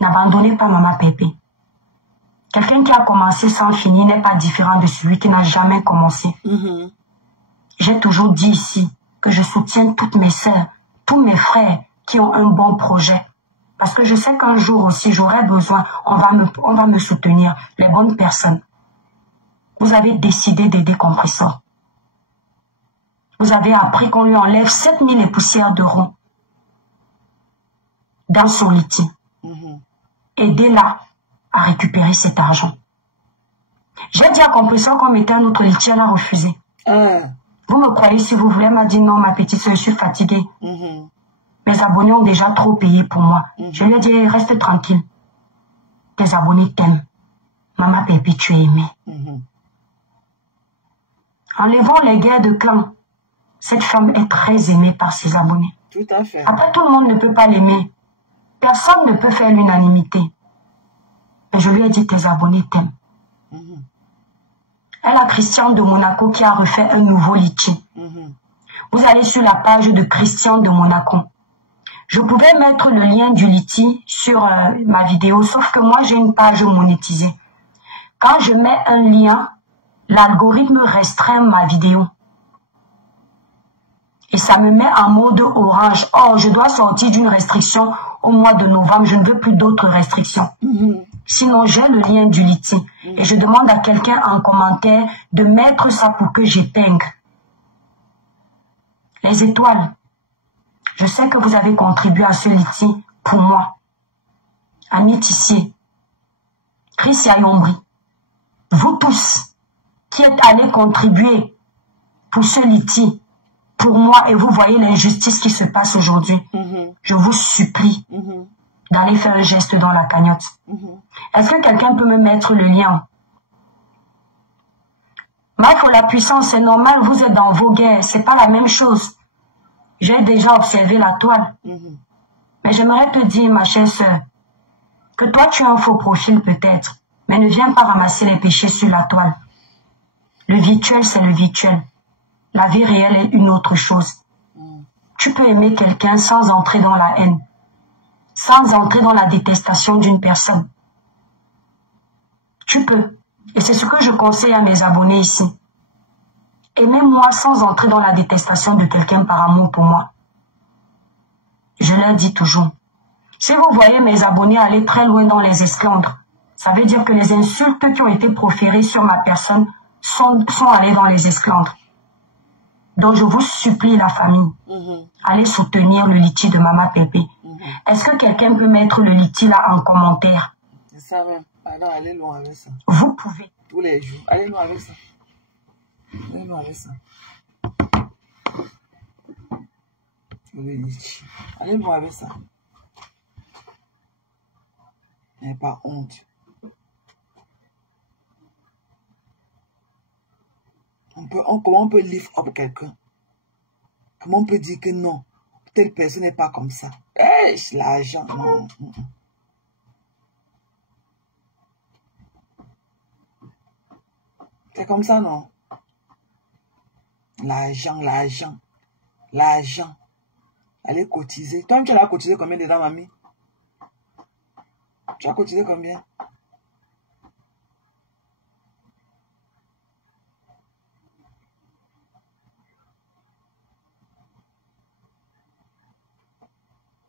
N'abandonnez pas Maman Pépé. Quelqu'un qui a commencé sans finir n'est pas différent de celui qui n'a jamais commencé. J'ai toujours dit ici que je soutiens toutes mes sœurs, tous mes frères qui ont un bon projet. Parce que je sais qu'un jour aussi, j'aurai besoin, on va me soutenir, les bonnes personnes. Vous avez décidé d'aider Compression. Vous avez appris qu'on lui enlève 7000 et poussières d'euros dans son litige. Aidez-la à récupérer cet argent. J'ai dit à Compression qu'on mettait un autre litige, elle a refusé. Vous me croyez si vous voulez, elle m'a dit non, ma petite soeur, je suis fatiguée. Mes abonnés ont déjà trop payé pour moi. Je lui ai dit, reste tranquille. Tes abonnés t'aiment. Maman Pépé, tu es aimée. Enlevons les guerres de clan. Cette femme est très aimée par ses abonnés. Tout à fait. Après, tout le monde ne peut pas l'aimer. Personne ne peut faire l'unanimité. Mais je lui ai dit, tes abonnés t'aiment. Elle a Christian de Monaco qui a refait un nouveau litige. Vous allez sur la page de Christian de Monaco. Je pouvais mettre le lien du litige sur ma vidéo, sauf que moi j'ai une page monétisée. Quand je mets un lien, l'algorithme restreint ma vidéo. Et ça me met en mode orange. Or, je dois sortir d'une restriction au mois de novembre. Je ne veux plus d'autres restrictions. Sinon, j'ai le lien du litige. Et je demande à quelqu'un en commentaire de mettre ça pour que j'épingle. Les étoiles. Je sais que vous avez contribué à ce litige pour moi. Amis Tissier, Christian Yombri, vous tous qui êtes allés contribuer pour ce litige, pour moi, et vous voyez l'injustice qui se passe aujourd'hui, je vous supplie d'aller faire un geste dans la cagnotte. Est-ce que quelqu'un peut me mettre le lien? Michael, la puissance, c'est normal, vous êtes dans vos guerres, c'est pas la même chose. J'ai déjà observé la toile. Mais j'aimerais te dire, ma chère sœur, que toi tu as un faux profil peut-être, mais ne viens pas ramasser les péchés sur la toile. Le virtuel, c'est le virtuel. La vie réelle est une autre chose. Tu peux aimer quelqu'un sans entrer dans la haine, sans entrer dans la détestation d'une personne. Tu peux. Et c'est ce que je conseille à mes abonnés ici. Aimez-moi sans entrer dans la détestation de quelqu'un par amour pour moi. Je leur dis toujours. Si vous voyez mes abonnés aller très loin dans les esclandres, ça veut dire que les insultes qui ont été proférées sur ma personne sont allées dans les esclandres. Donc je vous supplie, la famille, allez soutenir le litige de Mama Pépé. Est-ce que quelqu'un peut mettre le litige là en commentaire? C'est ça même. Alors allez loin avec ça. Vous pouvez. Tous les jours. Allez loin avec ça. Allez loin avec ça. Allez loin avec ça. N'ayez pas honte. Comment on peut lift up quelqu'un? Comment on peut dire que non, telle personne n'est pas comme ça? Eh, l'argent, non. C'est comme ça, non? L'argent. Allez cotiser. Toi, tu as cotisé combien dedans, mamie? Tu as cotisé combien?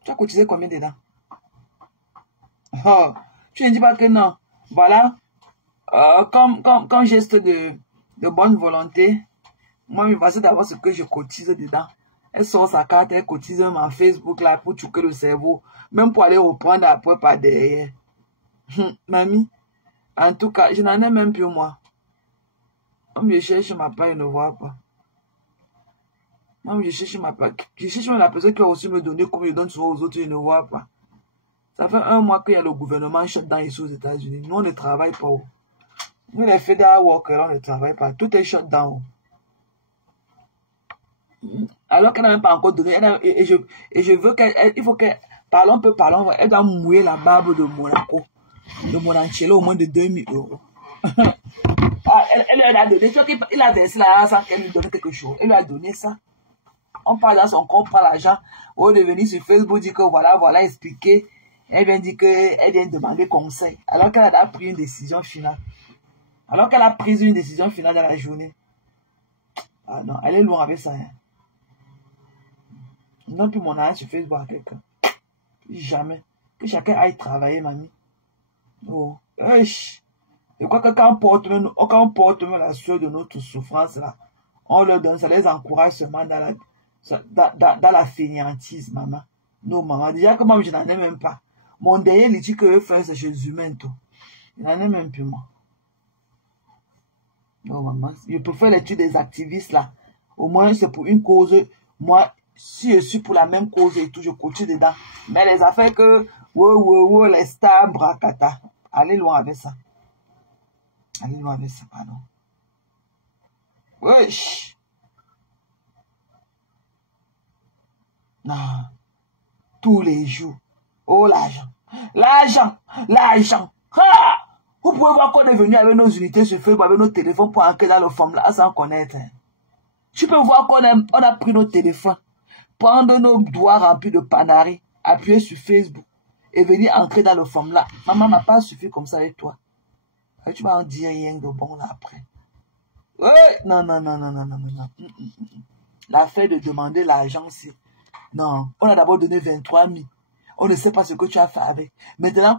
Tu as cotisé combien dedans? Oh, tu ne dis pas que non. Voilà. Comme geste de bonne volonté, moi, je vais d'abord ce que je cotise dedans. Elle sort sa carte, elle cotise même en Facebook là pour choquer le cerveau. Même pour aller reprendre après par derrière. Mamie, en tout cas, je n'en ai même plus moi. Comme je cherche ma part, je ne vois pas. Moi, je cherche ma part. Je cherche la personne qui a aussi me donné comme je donne souvent aux autres, je ne vois pas. Ça fait 1 mois qu'il y a le gouvernement shut down ici aux États-Unis. Nous, on ne travaille pas. Nous, les federal workers, on ne travaille pas. Tout est shut down. Alors qu'elle n'a même pas encore donné. Et je veux qu'elle. Il faut qu'elle. Parlons. Elle doit mouiller la barbe de Monaco. De Monancello au moins de 2000 €. Elle a donné. Il a versé l'argent sans qu'elle lui donne quelque chose. Elle lui a donné ça. On parle dans son compte, prend l'argent. Au lieu de venir sur Facebook, dit que voilà, expliquer. Elle vient dire qu'elle vient demander conseil. Alors qu'elle a pris une décision finale. Alors qu'elle a pris une décision finale dans la journée. Ah non, elle est loin avec ça. Hein. Non plus mon âge sur Facebook à quelqu'un. Jamais. Que chacun aille travailler, mamie. Oh. Je crois que quand on porte la sueur de notre souffrance, là, on leur donne, ça les encourage seulement dans la fainéantise, maman. Non, maman. Déjà que moi, je n'en ai même pas. Mon dernier litige que je fais, c'est chez Humain, tout. Je n'en ai même plus, moi. Non, maman. Je préfère l'étude des activistes, là. Au moins, c'est pour une cause. Moi, si je suis pour la même cause et tout, je continue dedans. Mais les affaires que, les stars, bracata. Allez loin avec ça. Allez loin avec ça, pardon. Wesh. Non. Tous les jours. Oh, l'argent. Ah! Vous pouvez voir qu'on est venu avec nos unités sur Facebook, avec nos téléphones pour entrer dans le forme-là sans connaître. Tu peux voir qu'on a pris nos téléphones, prendre nos doigts remplis de panari, appuyer sur Facebook et venir entrer dans le forme-là. Maman m'a pas suffi comme ça avec toi. Et tu vas en dire rien de bon là après. Ouais, non. L'affaire de demander l'argent, c'est... Non, on a d'abord donné 23 000. On ne sait pas ce que tu as fait avec. Maintenant,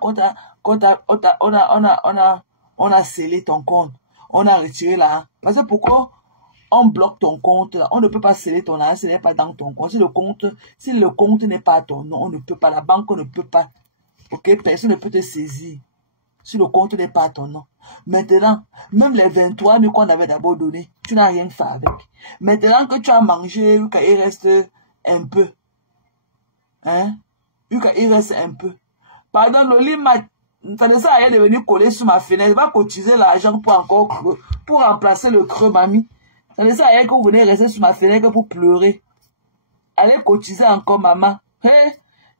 on a scellé ton compte. On a retiré l'argent. Parce que pourquoi on bloque ton compte? On ne peut pas sceller ton argent, ce n'est pas dans ton compte. Si le compte n'est pas à ton nom, on ne peut pas. La banque ne peut pas. Ok, personne ne peut te saisir. si le compte n'est pas à ton nom. Maintenant, même les 23 000 qu'on avait d'abord donné, tu n'as rien fait avec. Maintenant que tu as mangé, il reste un peu. Hein? Il reste un peu. Pardon, Loli m'a... Ça ne sert à rien de venir coller sur ma fenêtre. Il va cotiser l'argent pour encore creux, pour remplacer le creux, mamie. Ça ne sert à rien que vous venez rester sur ma fenêtre pour pleurer. Allez cotiser encore, maman.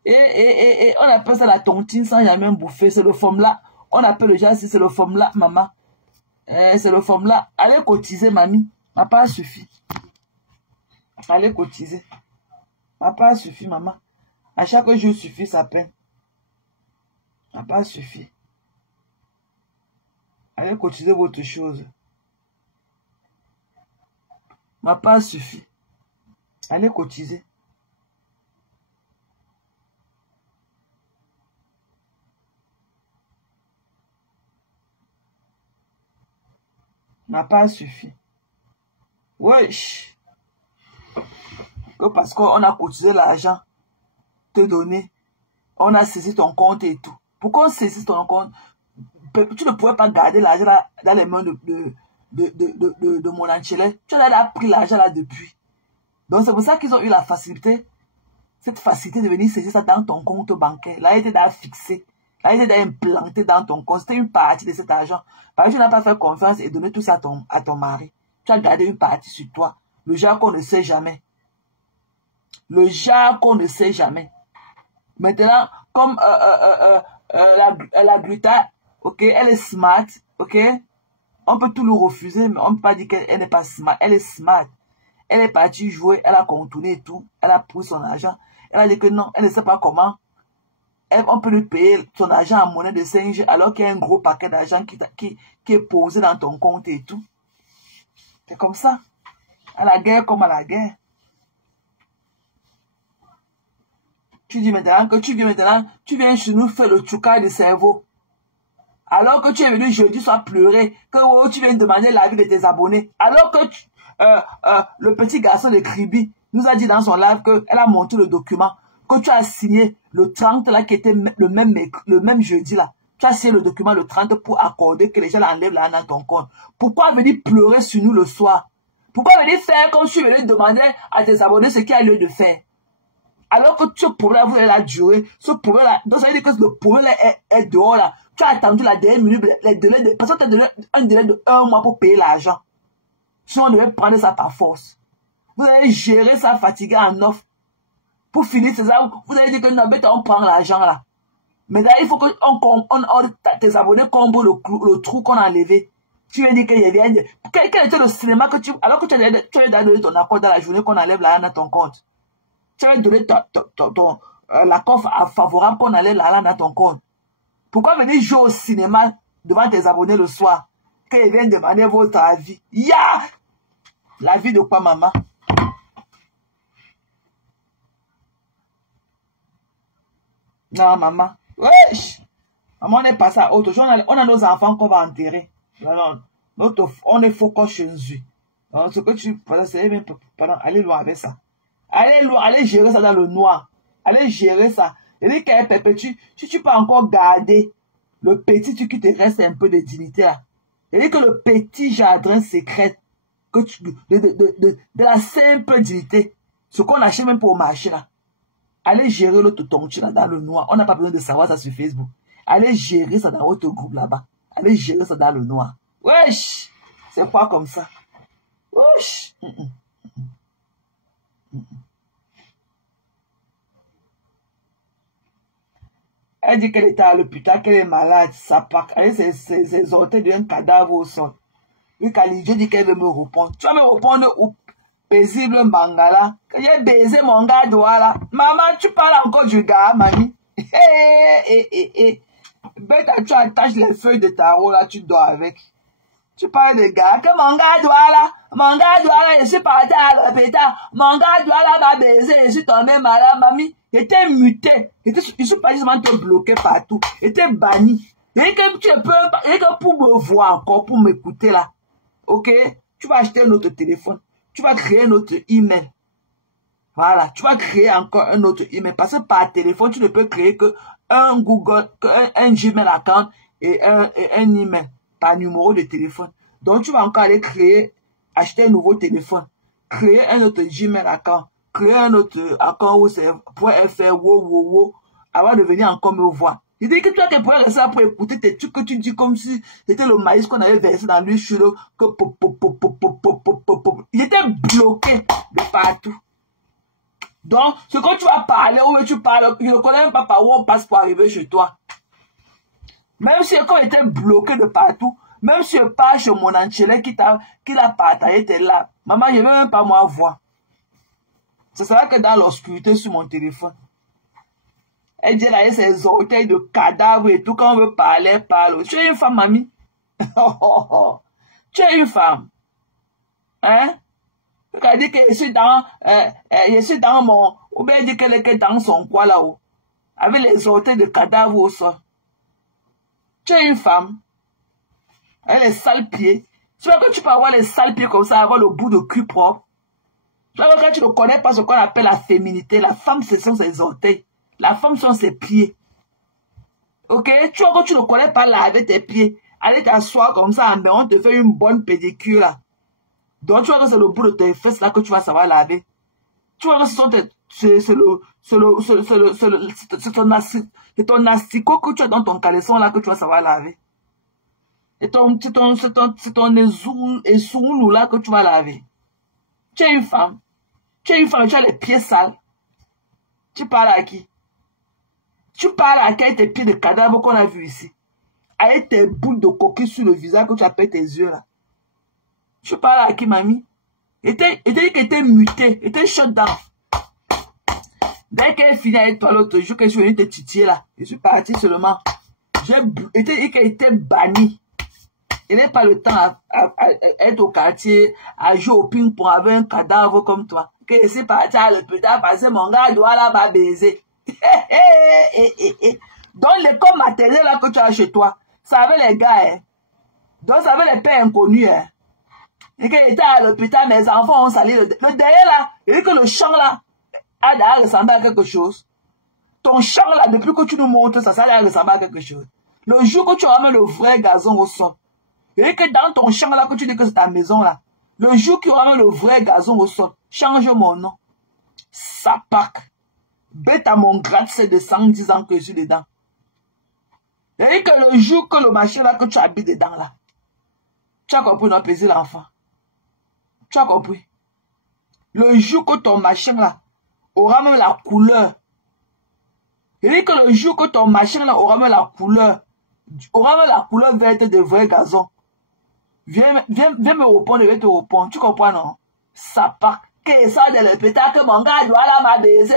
Et on appelle ça la tontine sans jamais bouffer. C'est le forme-là. On appelle le genre si c'est le forme-là, maman. C'est le forme-là. Allez cotiser, mamie. Ma part suffit. Allez cotiser. Ma part suffit, maman. À chaque jour suffit sa peine. Ma part suffit. Allez cotiser votre chose. Ma part suffit. Allez cotiser. Ma part suffit. Wesh. Que parce qu'on a cotisé l'argent, te donner, on a saisi ton compte et tout. Pourquoi on saisit ton compte? Tu ne pouvais pas garder l'argent dans les mains de mon Anchelet. Tu as pris l'argent là depuis. Donc c'est pour ça qu'ils ont eu la facilité, cette facilité de venir saisir ça dans ton compte bancaire. Là, il était fixé. Là, il était implanté dans ton compte. C'était une partie de cet argent. Parce que tu n'as pas fait confiance et donné tout ça à ton mari. Tu as gardé une partie sur toi. Le genre qu'on ne sait jamais. Le genre qu'on ne sait jamais. Maintenant, comme la gluta, ok, elle est smart, ok. On peut tout lui refuser, mais on ne peut pas dire qu'elle n'est pas smart. Elle est smart. Elle est partie jouer, elle a contourné et tout. Elle a pris son argent. Elle a dit que non, elle ne sait pas comment. On peut lui payer son argent en monnaie de singe alors qu'il y a un gros paquet d'argent qui est posé dans ton compte et tout. C'est comme ça. À la guerre comme à la guerre. Tu dis maintenant que tu viens chez nous faire le tchouka de cerveau. Alors que tu es venu jeudi soir pleurer, que oh, tu viens demander l'avis de tes abonnés. Alors que le petit garçon de Kribi nous a dit dans son live qu'elle a monté le document, que tu as signé le 30 là qui était le même jeudi là. Tu as signé le document le 30 pour accorder que les gens enlèvent l'argent dans ton compte. Pourquoi venir pleurer sur nous le soir? Pourquoi venir faire comme si tu venais demander à tes abonnés ce qu'il y a lieu de faire? Alors que ce problème vous a duré, ce problème là, donc ça veut dire que le problème est dehors là. Tu as attendu la dernière minute, les délais de, parce que tu as donné un délai de 1 mois pour payer l'argent. Sinon on devait prendre ça par force. Vous allez gérer ça fatigué en offre. Pour finir, c'est ça, vous allez dire que non, mais on prend l'argent là. Mais là, il faut que tes abonnés comblent le trou qu'on a enlevé. Tu viens dire qu'il y a quel était le cinéma que alors que tu as donné ton accord dans la journée qu'on enlève l'argent dans ton compte. Tu avais donné l'accord favorable qu'on enlève l'argent dans ton compte. Pourquoi venir jouer au cinéma devant tes abonnés le soir? Qu'ils viennent demander votre avis. La vie de quoi, maman? Non, maman. Wesh! Maman, on est passé à autre chose. On a nos enfants qu'on va enterrer. On est focus chez nous. Donc, ce que tu fais, allez loin avec ça. Allez loin, allez gérer ça dans le noir. Allez gérer ça. Et dit qu'elle perpétue, si tu peux encore garder le petit truc qui te reste un peu de dignité là. Et dit que le petit jardin secret que de la simple dignité, ce qu'on achète même pour marcher là. Allez gérer l'autre tontu là dans le noir. On n'a pas besoin de savoir ça sur Facebook. Allez gérer ça dans votre groupe là-bas. Allez gérer ça dans le noir. Wesh! C'est pas comme ça. Wesh! Elle dit qu'elle était à l'hôpital, qu'elle est malade, ça part. Elle ses orteils d'un cadavre au sol. Et Kalijo dit qu'elle veut me répondre. Tu vas me répondre où? Paisible Mangala. Que j'ai baisé mon gars doigt là. Maman, tu parles encore du gars, mamie. Bête, tu attaches les feuilles de tarot là, tu dors avec. Tu parles de gars, que mon gars doigt là, je suis parti à l'hôpital. Mon gars doigt là m'a baisé, je suis tombé malade, mamie. J'étais muté. Je suis pas justement te bloqué partout. J'étais banni. Et que pour me voir encore, pour m'écouter là. Ok? Tu vas acheter un autre téléphone. Tu vas créer un autre email. Voilà. Tu vas créer encore un autre email. Parce que par téléphone, tu ne peux créer que un Google, un Gmail account et un email par numéro de téléphone. Donc, tu vas encore aller créer, acheter un nouveau téléphone, créer un autre Gmail account, créer un autre account où c'est .fr, avant de venir encore me voir. Il dit que toi, tu pourrais rester là pour écouter tes trucs que tu dis comme si c'était le maïs qu'on avait versé dans l'huile sur il était bloqué de partout. Donc, ce que tu vas parler, où tu parles, il ne connaît même pas par où on passe pour arriver chez toi. Même si quand il était bloqué de partout, même si je pars chez mon enchélé qui l'a partagé tes larmes, maman, je ne veux même pas moi voir. C'est ça que dans l'obscurité sur mon téléphone. Elle dit là, il y a ses orteils de cadavres et tout. Quand on veut parler, elle parle. Tu es une femme, mamie. Tu es une femme. Hein? Elle dit que je suis dans mon... Ou bien elle dit qu'elle est dans son coin là-haut. Avec les orteils de cadavres au sol. Tu es une femme. Elle a les sales pieds. Tu vois que tu peux avoir les sales pieds comme ça, avoir le bout de cul propre. Tu vois que quand tu ne connais pas ce qu'on appelle la féminité, la femme, ce sont ses orteils. La femme sont ses pieds. Ok? Tu vois que tu ne connais pas laver tes pieds. Allez t'asseoir comme ça, mais on te fait une bonne pédicure là. Donc tu vois que c'est le bout de tes fesses là que tu vas savoir laver. Tu vois que c'est ton asticot que tu as dans ton caleçon là que tu vas savoir laver. C'est ton essoulou là que tu vas laver. Tu es une femme. Tu es une femme, tu as les pieds sales. Tu parles à qui? Tu parles à qui avec tes pieds de cadavre qu'on a vu ici? Avec tes boules de coquille sur le visage que tu appelles tes yeux là. Tu parles à qui, mamie? Et t'es muté, et t'es shut down. Dès qu'elle finit avec toi l'autre jour, que je suis venu te titiller là, je suis parti seulement. J'ai été banni. Il n'est pas le temps à être au quartier, à jouer au ping-pong avec un cadavre comme toi. Que je suis parti à l'hôpital parce que mon gars doit là-bas baiser. Donc l'école maternelle là que tu as chez toi, ça avait les gars, hein. Donc ça avait les pères inconnus, hein. Et qu'il était à l'hôpital, mes enfants ont sali le derrière là, et que le champ là a d'ailleurs ressemblé à quelque chose. Ton champ là, depuis que tu nous montres ça, ça a ressemblé à quelque chose. Le jour que tu ramènes le vrai gazon au sol, et que dans ton champ là, que tu dis que c'est ta maison là, le jour que tu ramènes le vrai gazon au sol, change mon nom. Sapac. Bête à mon gratte-ciel de 110 ans que je suis dedans. Et que le jour que le machin là que tu habites dedans là, tu as compris, non, peser l'enfant. Tu as compris. Le jour que ton machin là aura même la couleur. Et que le jour que ton machin là aura même la couleur verte de vrai gazon. Viens me répondre, je vais te répondre. Tu comprends, non? Ça part. Que ça de l'hôpital que mon gars doit là m'a baisé,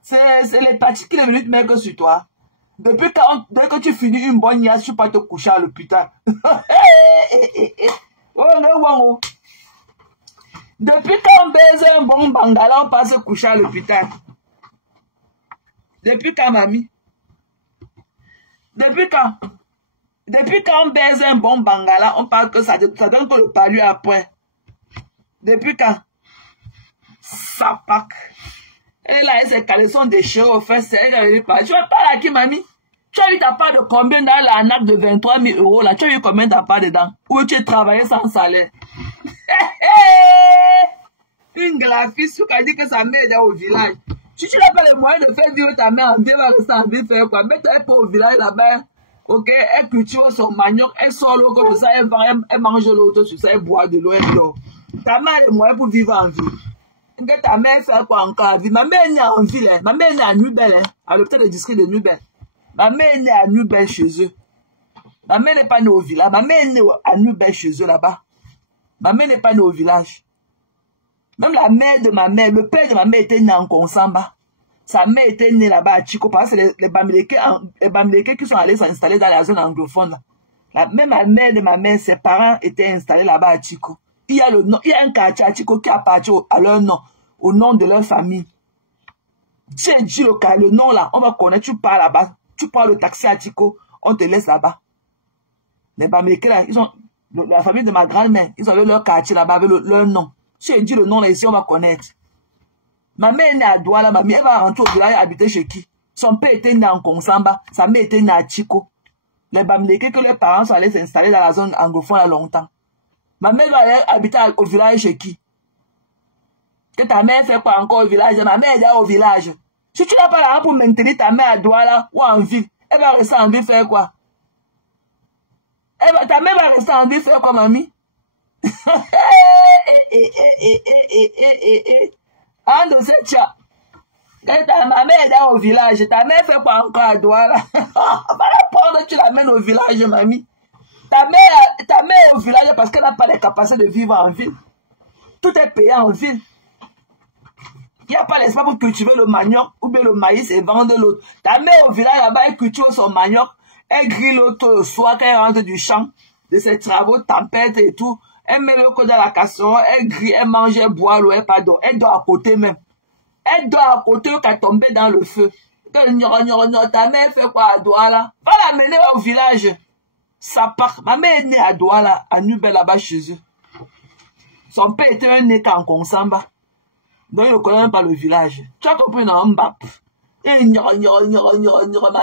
c'est les parties qui est venu te mettre sur toi. Dès que tu finis une bonne niasse, tu peux te coucher à l'hôpital. Oh, depuis qu'on baise un bon bangala, on passe coucher à l'hôpital. Depuis quand, mamie? Depuis quand? Depuis qu'on baise un bon bangala, on parle que ça donne que le palu après. Depuis quand? Sapac. Et là, ses caleçons déchirés au fait, c'est elle qui parle. Tu vas parler à qui, mamie? Tu as eu ta part de combien dans l'arnaque de 23 000 € là? Tu as eu combien ta part dedans? Ou tu as travaillé sans salaire? Une graphiste qui a dit que sa mère est au village. Si tu n'as pas les moyens de faire vivre ta mère en vie, elle va rester en vie, faire quoi? Mets-toi pas au village là-bas. Ok, elle cultive son manioc, elle sort l'eau comme ça, elle mange l'autre sur ça, elle boit de l'eau, elle dort. Ta mère a les moyens pour vivre en vie. Que ta mère fait quoi encore en vie? Ma mère est née en ville, hein. Ma mère est née à Nubel, hein. À l'hôpital de district de Nubel. Ma mère est née à Nubel chez eux. Ma mère n'est pas née au village. Ma mère est née à Nubel chez eux là-bas. Ma mère n'est pas née au village. Même la mère de ma mère, le père de ma mère était né en Konsamba. Sa mère était née là-bas à Chico, parce que les Bamileke qui sont allés s'installer dans la zone anglophone. Même la mère de ma mère, ses parents étaient installés là-bas à Chico. Il y a un quartier à Chico qui appartient à leur nom, au nom de leur famille. Tu as dit le nom là, on va connaître, tu pars là-bas, tu prends le taxi à Chico, on te laisse là-bas. Les Bamileke là, ils ont, la famille de ma grand-mère, ils avaient leur quartier là-bas avec leur nom. Si je dis le nom là ici, on va connaître. Ma mère est née à Douala, ma mère va rentrer au village et habiter chez qui? Son père était né en Konsamba, sa mère était née à Chico. Les Bamileke que leurs parents sont allés s'installer dans la zone anglophone à longtemps. Ma mère va aller habiter au village chez qui? Que ta mère fait quoi encore au village? Ma mère est déjà au village. Si tu n'as pas l'argent pour maintenir ta mère à Douala ou en ville, elle va rester en ville faire quoi? Ta mère va rester en ville faire quoi, mamie? Un de ces chats. Ma mère est là au village. Ta mère fait quoi encore à Douala? Va la prendre, tu l'amènes au village, mamie. Ta mère est au village parce qu'elle n'a pas les capacités de vivre en ville. Tout est payé en ville. Il n'y a pas l'espace pour cultiver le manioc ou bien le maïs et vendre l'autre. Ta mère au village là-bas, elle cultive son manioc. Elle grille l'autre le soir quand elle rentre du champ, de ses travaux, tempête et tout. Elle met le code dans la casserole, elle grille, elle mange, elle boit l'eau, elle pardon. Elle dort à côté même. Elle dort à côté qu'à tomber dans le feu. Ta mère fait quoi à Douala? Va l'amener au village. Ça part. Ma mère est née à Douala, à Nubel là-bas chez eux. Son père était un né en Konsamba. Donc il ne connaît même pas le village. Tu as compris, non? Mbap. Ma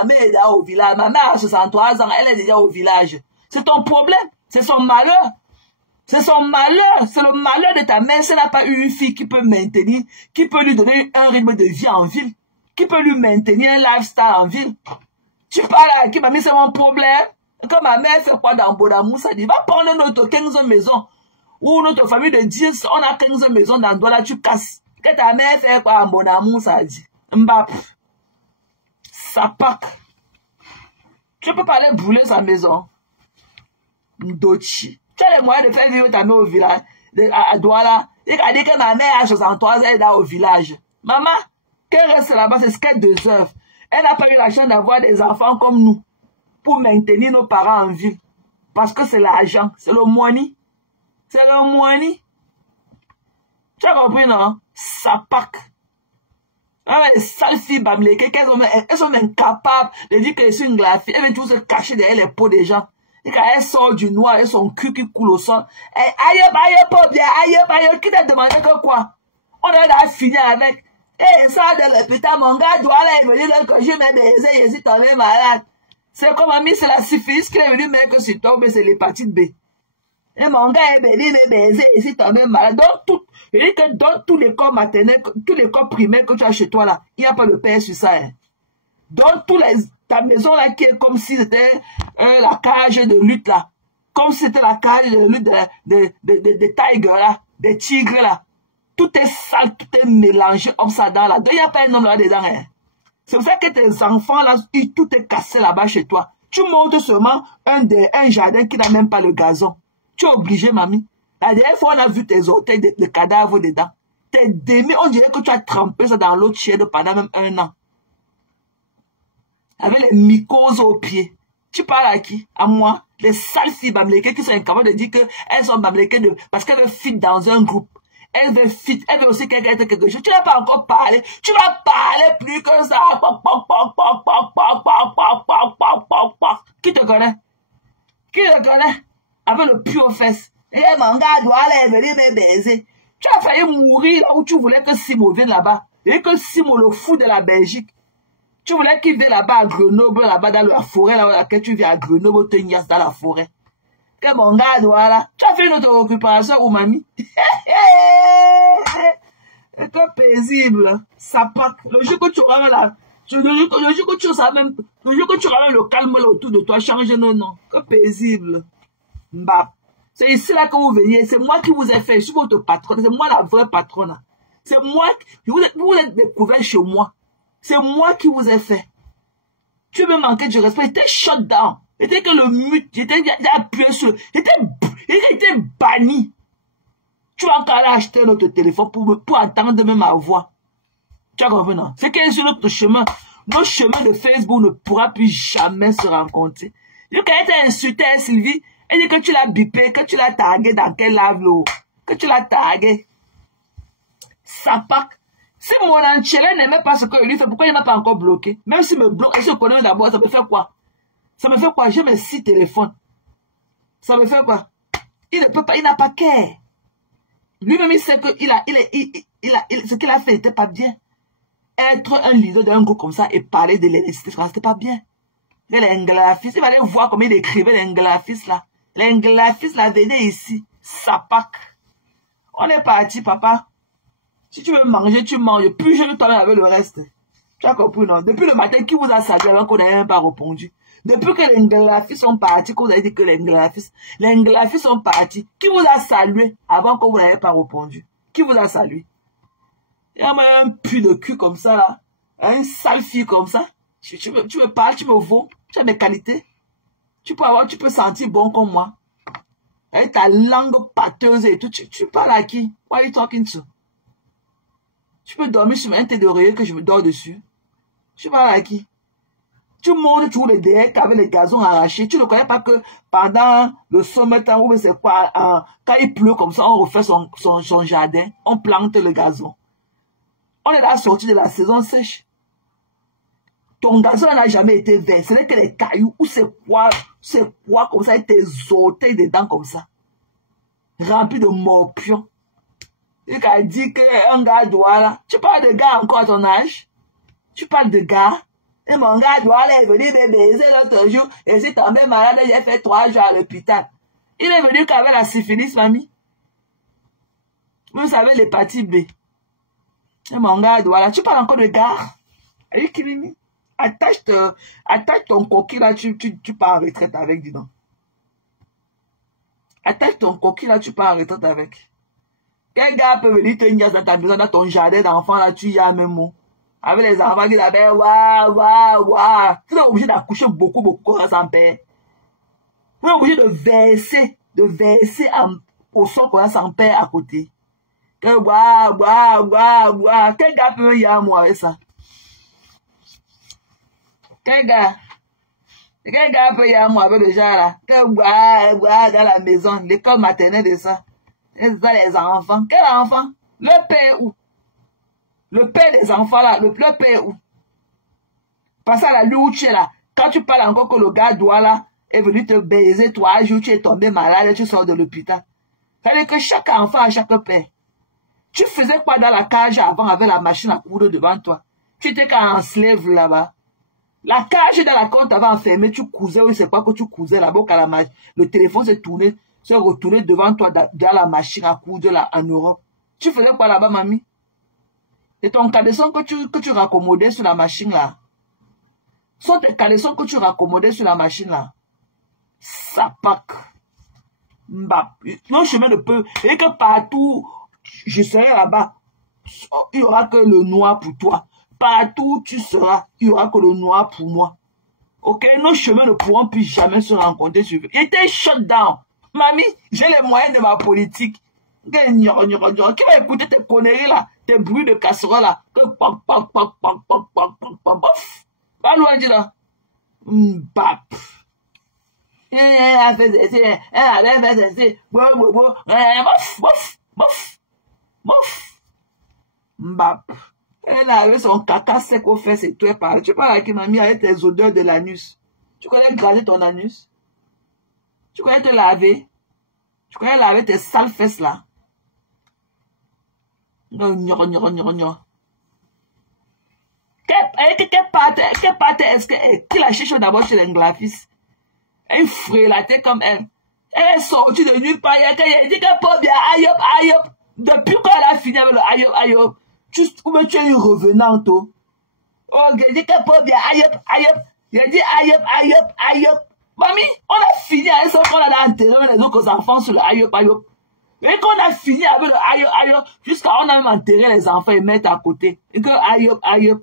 mère est là au village. Ma mère a 63 ans, elle est déjà au village. C'est ton problème. C'est son malheur. C'est son malheur. C'est le malheur de ta mère. Si elle n'a pas eu une fille qui peut maintenir, qui peut lui donner un rythme de vie en ville, qui peut lui maintenir un lifestyle en ville. Tu parles à qui, mamie, c'est mon problème. Quand ma mère fait quoi dans Bodamou, ça dit, va prendre notre 15 maisons. Ou notre famille de 10, on a 15 maisons dans Douala, tu casses. Que ta mère fait quoi en Bodamou, ça dit. Mbap. Ça pack. Tu peux pas aller brûler sa maison. Ndochi. Tu as les moyens de faire vivre ta mère au village, à Douala. Il a dit que ma mère a 63 ans, elle est là au village. Maman, qu'elle reste là-bas, c'est ce qu'elle deserve. Elle n'a pas eu la chance d'avoir des enfants comme nous pour maintenir nos parents en ville. Parce que c'est l'argent, c'est le money. C'est le money. Tu as compris, non? Ça pack. Les sales filles Bamileke, elles sont incapables de dire que je suis une glace. Elles viennent tous se cacher derrière les peaux des gens. Et quand elles sortent du noir et son cul qui coule au sol, aïe, pas bien, aïe, qui t'a demandé que quoi? On a fini avec, ça de l'hôpital, mon gars doit aller venir que je me baiser, je suis tombé malade. C'est comme ami, c'est la syphilis qui est venue mettre sur toi, mais c'est l'hépatite B. Et mon gars est venu me baiser, je suis tombé malade. Donc, je dis que dans tous les corps maternels, tous les corps primaires que tu as chez toi là, il n'y a pas de père sur ça. Hein. Dans ta maison là qui est comme si c'était la cage de lutte là. Comme si c'était la cage de lutte des tigres là, des tigres là. Tout est sale, tout est mélangé comme ça dans là. Donc il n'y a pas un homme là dedans. Hein. C'est pour ça que tes enfants là, tout est cassé là-bas chez toi. Tu montes seulement un jardin qui n'a même pas le gazon. Tu es obligé, mamie. La dernière fois, on a vu tes orteils, des cadavres dedans. Tes demi, on dirait que tu as trempé ça dans l'eau tiède pendant même 1 an. Avec les mycoses aux pieds. Tu parles à qui? À moi. Les sales filles Bamileke qui sont incapables de dire qu'elles sont Bamileke parce qu'elles veulent fit dans un groupe. Elles veulent fit, elles veulent aussi quelque chose. Tu n'as pas encore parlé. Tu vas parler plus que ça. Qui te connaît? Qui te connaît? Avec le pur fesses. Et mon gars doit aller venir me baiser. Tu as failli mourir là où tu voulais que Simo vienne là-bas. Et que Simo, le fou de la Belgique. Tu voulais qu'il vienne là-bas à Grenoble, là-bas dans la forêt, là où laquelle tu viens à Grenoble, te niasse dans la forêt. Que mon gars doit là. Tu as fait une autre occupation ou mamie? C'est trop paisible. Ça pack. Le jour que tu auras là. Le jour que tu auras même. Le jour que tu auras le calme là autour de toi, change non. Que paisible. Mbap. C'est ici là que vous veniez. C'est moi qui vous ai fait. Je suis votre patronne. C'est moi la vraie patronne. C'est moi. Vous êtes découvert chez moi. C'est moi qui vous ai fait. Tu me manquais de respect. J'étais shut down. J'étais que le mute. J'étais appuyé sur. J'étais banni. Tu vas encore aller acheter notre téléphone pour entendre même ma voix. Tu as compris, non? C'est que sur notre chemin. Notre chemin de Facebook ne pourra plus jamais se rencontrer. Quand elle t'a insulté, Sylvie, elle dit que tu l'as bipé, que tu l'as tagué dans quel lave-l'eau, que tu l'as tagué. Ça pack. Si mon enchéré n'aimait pas ce que je lui fais, pourquoi il ne m'a pas encore bloqué? Même s'il me bloque, et si je connais d'abord, ça me fait quoi? Ça me fait quoi? J'ai mes 6 téléphones. Ça me fait quoi? Il ne peut pas, il n'a pas qu'à. Lui-même, il sait que ce qu'il a fait n'était pas bien. être un leader d'un groupe comme ça et parler de l'électricité, c'était pas bien. Les nglafistes, il fallait voir comment il écrivait les nglafistes là. Les nglafistes là, venaient ici, sapac. On est parti, papa. Si tu veux manger, tu manges. Puis je ne t'en avec le reste. Tu as compris, non? Depuis le matin, qui vous a salué avant qu'on n'ait même pas répondu? Depuis que les nglafistes sont partis, que vous avez dit que les nglafistes sont partis, qui vous a salué avant que vous n'ayez pas répondu? Qui vous a salué? Il y a un puits de cul comme ça, là. Une sale fille comme ça. Tu me parles, tu me vaux. Tu as des qualités. Tu peux sentir bon comme moi. Avec ta langue pâteuse et tout. Tu parles à qui? What are you talking to? Tu peux dormir sur un thé d'oreiller que je me dors dessus. Tu parles à qui? Tu montes toujours le derrière avec les gazons arrachés. Tu ne connais pas que pendant le summertime, ou c'est quoi, quand il pleut comme ça, on refait son jardin, on plante le gazon. On est là sorti de la saison sèche. Ton gazon n'a jamais été vert. Ce n'est que les cailloux ou c'est quoi comme ça, étaient zotés dedans comme ça. Rempli de morpions. Il a dit qu'un gars doit là. Tu parles de gars encore à ton âge? Tu parles de gars? Et mon gars doit là est venu me baiser l'autre jour. Et c'est tombé malade, j'ai fait 3 jours à l'hôpital. Il est venu qu'avec la syphilis, mamie. Vous savez l'hépatite B. Et mon gars doit là. Tu parles encore de gars? Are you kidding me? Attache ton coquille là, tu pars en retraite avec, dis donc. Attache ton coquille là, tu pars en retraite avec. Quel gars peut venir te niaiser dans ta maison, dans ton jardin d'enfants là, tu y as même mot. Avec les enfants qui s'appellent waouh. Tu es obligé d'accoucher beaucoup sans père. Tu es obligé de verser au sol pour sans père à côté. Que waouh. Quel gars peut y avoir moi avec ça? Quel gars peut y avoir moi avec le genre là? Que waouh dans la maison, l'école maternelle de ça. Et ça les enfants. Quel enfant? Le père où? Le père des enfants là, le père où? Parce à la nuit où tu es là, quand tu parles encore que le gars doit là, est venu te baiser 3 jours, tu es tombé malade et tu sors de l'hôpital. C'est-à-dire que chaque enfant a chaque père. Tu faisais quoi dans la cage avant avec la machine à coudre devant toi? Tu étais qu'en slave là-bas. La cage dans la compte avait enfermé, tu cousais, oui, c'est quoi que tu cousais là-bas, le téléphone s'est retourné devant toi dans la machine à coudre là en Europe. Tu faisais quoi là-bas, mamie? C'est ton caleçon que tu raccommodais sur la machine là. Sont tes caleçons que tu raccommodais sur la machine là. Sapac. Non, chemin de peu. Et que partout, je serai là-bas, il n'y aura que le noir pour toi. Partout où tu seras, il n'y aura que le noir pour moi. Ok? Nos chemins ne pourront plus jamais se rencontrer. Il était shut down. Mamie, j'ai les moyens de ma politique. Qui va écouter tes conneries là, tes bruits de casserole là. Pas loin de là. Bap. Mbap. Elle avait son caca sec au fesses et tout est parlé. Tu parles avec mamie avec tes odeurs de l'anus. Tu connais graser ton anus? Tu connais te laver? Tu connais laver tes sales fesses là? Quelle part est-ce que qui la cherche d'abord chez les nglafistes? Elle frélatait comme elle. Elle est sortie de nulle part. Elle dit qu'elle peut bien aïe. Depuis qu'elle a fini avec le aïe. Tu es une revenante. Oh, elle dit qu'elle peut bien aïe. Elle dit aïe. Mamie, on a fini avec ça qu'on a enterré les autres enfants sur le aïe. Et qu'on a fini avec le aïe. Jusqu'à on a même enterré les enfants et mettre à côté. Et que aïe.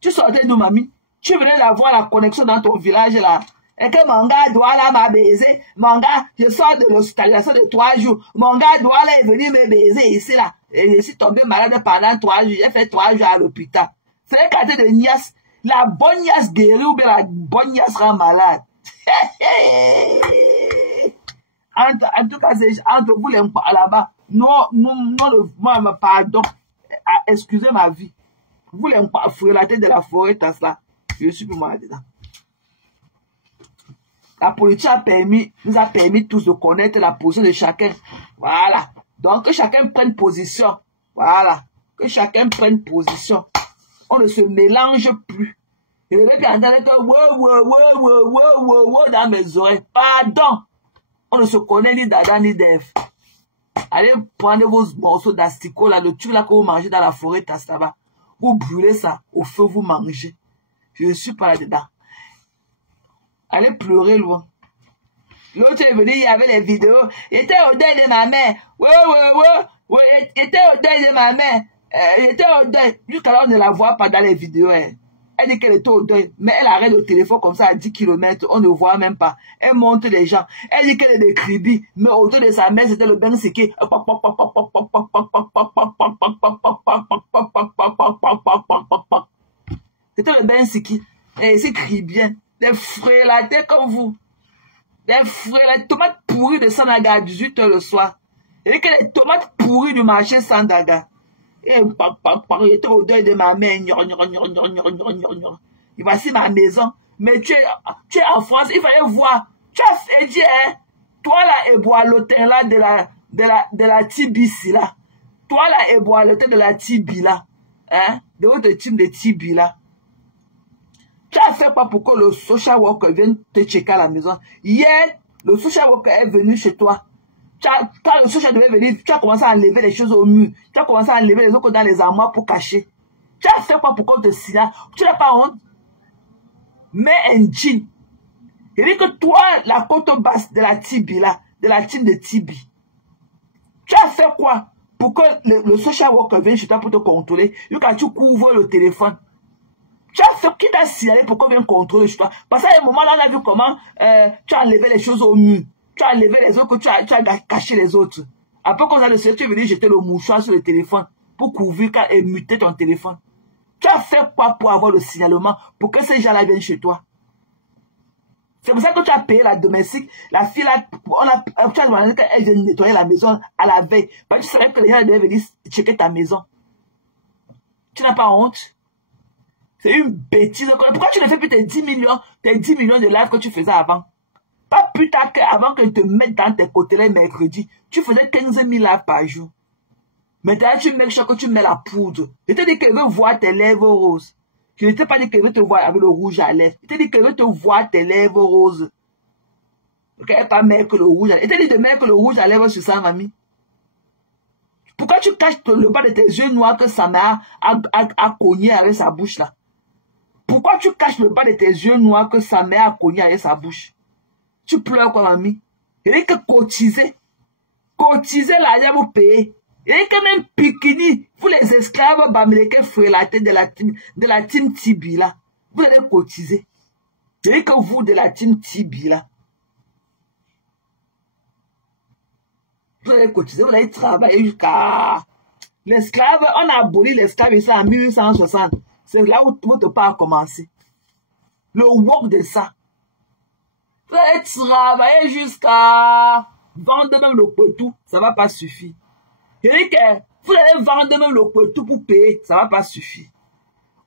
Tu sortais d'où, mamie? Tu venais d'avoir la connexion dans ton village là. Et que mon gars doit là m'a baisé. Mon gars, je sors de l'hospitalisation de 3 jours. Mon gars doit là est venu me baiser ici là. Et je suis tombé malade pendant 3 jours. J'ai fait 3 jours à l'hôpital. C'est un quartier de Nias. La bonne Nias guérit ou bien la bonne Nias rend malade. En tout cas, c'est entre vous les là-bas. Non, pardon. Excusez ma vie. Vous les frélater de la forêt, t'as cela. Je suis pour moi dedans. La politique nous a permis tous de connaître la position de chacun. Voilà. Donc, que chacun prenne position. Voilà. Que chacun prenne position. On ne se mélange plus. Et le mec entendait que wow dans mes oreilles. Pardon. On ne se connaît ni d'Adam ni d'Ève. Allez prendre vos morceaux d'asticot là, le truc là que vous mangez dans la forêt Tastaba. Vous brûlez ça au feu, vous mangez. Je ne suis pas là-dedans. Allez pleurer loin. L'autre est venu, il y avait les vidéos. Il était au deuil de ma mère. Ouais. Il était au deuil de ma mère. Il était au deuil. Jusqu'alors, on ne la voit pas dans les vidéos. Elle dit qu'elle était au deuil. Mais elle arrête le téléphone comme ça à 10 km. On ne voit même pas. Elle montre les gens. Elle dit qu'elle est des cribis. Mais autour de sa mère, c'était le bain séqué. C'était le bain séqué. Et c'est cribien. Des frélatés comme vous. Des frélatés. Tomates pourries de Sandaga à 18h le soir. Et que les tomates pourries du marché Sandaga. Et il était au deuil de ma mère. Et voici ma maison. Mais tu es en France, il fallait voir. Tu as fait dire, hein, toi là, et bois l'hôtel là de la Tibi là. Toi là, et bois l'hôtel de la Tibi là. Hein, de votre team de Tibi là. Tu as fait quoi pour que le social worker vienne te checker à la maison? Hier, le social worker est venu chez toi. Quand le social devait venir, tu as commencé à enlever les choses au mur. Tu as commencé à enlever les autres dans les armoires pour cacher. Tu as fait quoi pour qu'on te signale? Tu n'as pas honte? Mets un jean. Il dit que toi, la côte basse de la Tibi là, de la team de Tibi. Tu as fait quoi pour que le social worker vienne chez toi pour te contrôler? Quand tu couvres le téléphone. Tu as fait qui t'a signalé pour qu'on vienne contrôler chez toi? Parce qu'à un moment là, on a vu comment tu as enlevé les choses au mur. Tu as enlevé les autres, tu as caché les autres. Après qu'on a le tu es venu jeter le mouchoir sur le téléphone pour couvrir et muter ton téléphone. Tu as fait quoi pour avoir le signalement pour que ces gens-là viennent chez toi? C'est pour ça que tu as payé la domestique. La fille là, tu as demandé qu'elle vienne nettoyer la maison à la veille. Parce que tu savais que les gens devaient venir checker ta maison. Tu n'as pas honte? C'est une bêtise. Pourquoi tu ne fais plus tes 10 millions de lives que tu faisais avant? Pas plus tard qu'avant que te mettent dans tes côtés les mercredis. Tu faisais 15 000 lives par jour. Maintenant, tu mets que tu mets la poudre. Je t'ai dit qu'elle veut voir tes lèvres roses. Je ne t'ai pas dit qu'elle veut te voir avec le rouge à lèvres. Je t'ai dit qu'elle veut te voir tes lèvres roses. Elle n'est pas mettre le rouge à lèvres. Je t'ai dit de mettre le rouge à lèvres sur ça, mamie. Pourquoi tu caches le bas de tes yeux noirs que sa mère a cogné avec sa bouche là? Pourquoi tu caches le bas de tes yeux noirs que sa mère a cogné avec sa bouche? Tu pleures quoi, mamie? Il dit que cotiser. Cotiser l'argent pour payer. Il dit que même Pikini, vous les esclaves bamileke frélatés de la team Tibi là, vous allez cotiser. Il dit que vous de la team Tibi là, vous allez cotiser, vous allez travailler jusqu'à... L'esclave, on a aboli l'esclave ici en 1860. C'est là où votre part a commencé. Le work de ça. Vous allez travailler jusqu'à vendre même le poitou, ça ne va pas suffire. Il dit que vous allez vendre même le poitou pour payer, ça ne va pas suffire.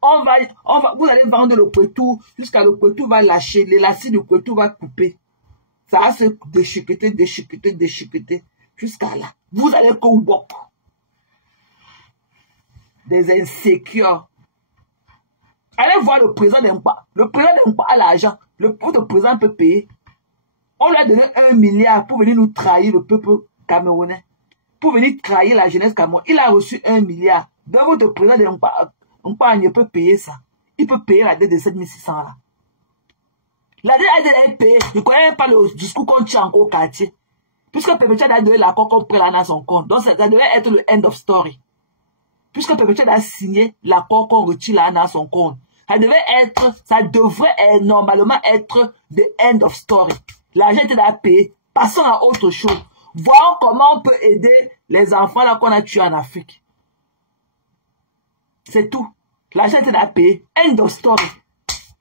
Vous allez vendre le poitou jusqu'à le poitou va lâcher, l'élastique du poitou va couper. Ça va se déchiqueter, jusqu'à là. Vous allez que work. Des insécures. Allez voir le président d'Impa. Le président d'Impa a l'argent. Le président peut payer. On lui a donné 1 milliard pour venir nous trahir le peuple camerounais. Pour venir trahir la jeunesse camerounaise. Il a reçu 1 milliard. Donc votre président d'Impa ne peut payer ça. Il peut payer la dette de 7600 là. La dette est payée. Je ne connais pas le discours qu'on tient encore au quartier. Puisque Pépétiade a donné l'accord qu'on prend là dans son compte. Donc ça devait être le end of story. Puisque Pépétiade a signé l'accord qu'on retire là dans son compte. Ça devrait normalement être the end of story. L'argent était à payer. Passons à autre chose. Voyons comment on peut aider les enfants là qu'on a tués en Afrique. C'est tout. L'argent était à payer. End of story.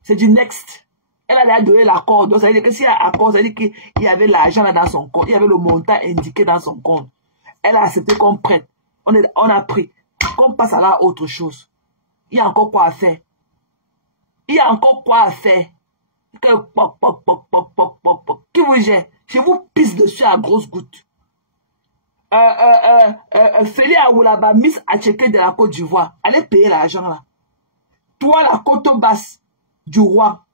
C'est du next. Elle a donné l'accord. Donc ça veut dire que s'il y a accord, ça veut dire qu'il y avait l'argent là dans son compte. Il y avait le montant indiqué dans son compte. Elle a accepté qu'on prête. On a pris. Qu'on passe à la autre chose. Il y a encore quoi à faire. Il y a encore quoi à faire. Qui vous gère? Je vous pisse dessus à grosses gouttes. Félix Aoulaba, Miss Acheke de la Côte d'Ivoire. Allez payer l'argent là. Toi, la côte basse du roi,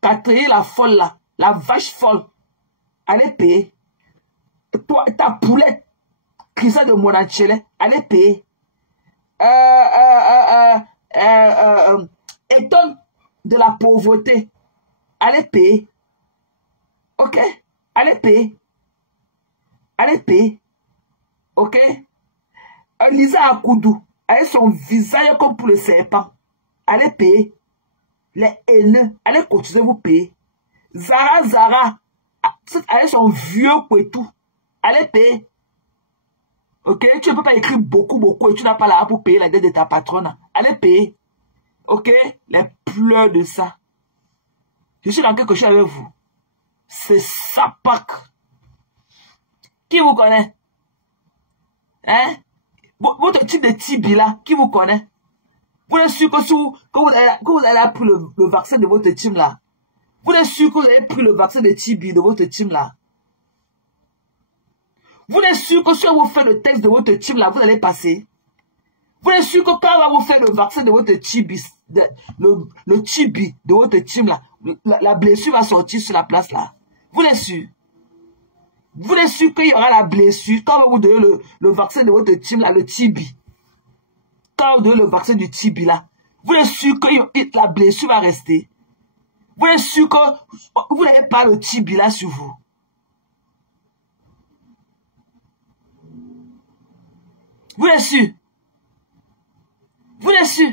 t'as trahi la folle là, la vache folle. Allez payer. Toi, ta poulette, Christa de Monachele, allez payer. Étonne de la pauvreté, allez payer. Ok? Allez payer. Allez payer. Ok? Lisa Akoudou, avec son visage comme pour le serpent. Allez payer. Les haineux, allez cotiser, vous payer. Zara, avec son vieux couetou, allez payer. Ok? Tu ne peux pas écrire beaucoup et tu n'as pas l'argent pour payer la dette de ta patronne. Allez payer. Ok? Les pleurs de ça. Je suis dans quelque chose avec vous. C'est ça, Pâques. Qui vous connaît? Hein? Votre type de Tibi là, qui vous connaît? Vous êtes sûr que vous avez pris le vaccin de votre team là? Vous êtes sûr que vous avez pris le vaccin de Tibi de votre team là? Vous êtes sûr que si on vous fait le texte de votre team là, vous allez passer? Vous êtes sûr que quand on va vous faire le vaccin de votre Tibi, le Tibi de votre team là, la blessure va sortir sur la place là? Vous êtes sûr? Vous êtes sûr qu'il y aura la blessure quand on va vous donner le vaccin de votre team là, le Tibi? Quand on vous donne le vaccin du Tibi là, vous êtes sûr que la blessure va rester? Vous êtes sûr que vous n'avez pas le Tibi là sur vous? Vous êtes sûr? Vous êtes sûr?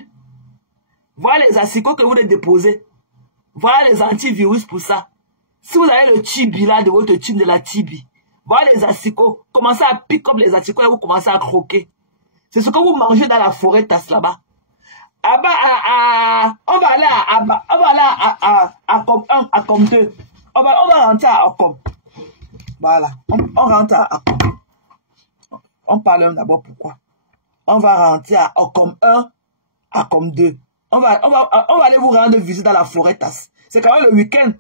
Voilà les acicots que vous avez déposés. Voilà les antivirus pour ça. Si vous avez le Tibi là de votre team de la Tibi, voilà les acicots. Commencez à piquer comme les acicots et vous commencez à croquer. C'est ce que vous mangez dans la forêt tasse là-bas. On va aller à comme 2. On va rentrer à Ocom. Voilà. On rentre à Ocom. On parle d'abord pourquoi. On va rentrer à Ocom 1, à Ocom 2. On va aller vous rendre visite dans la forêt tasse. C'est quand même le week-end.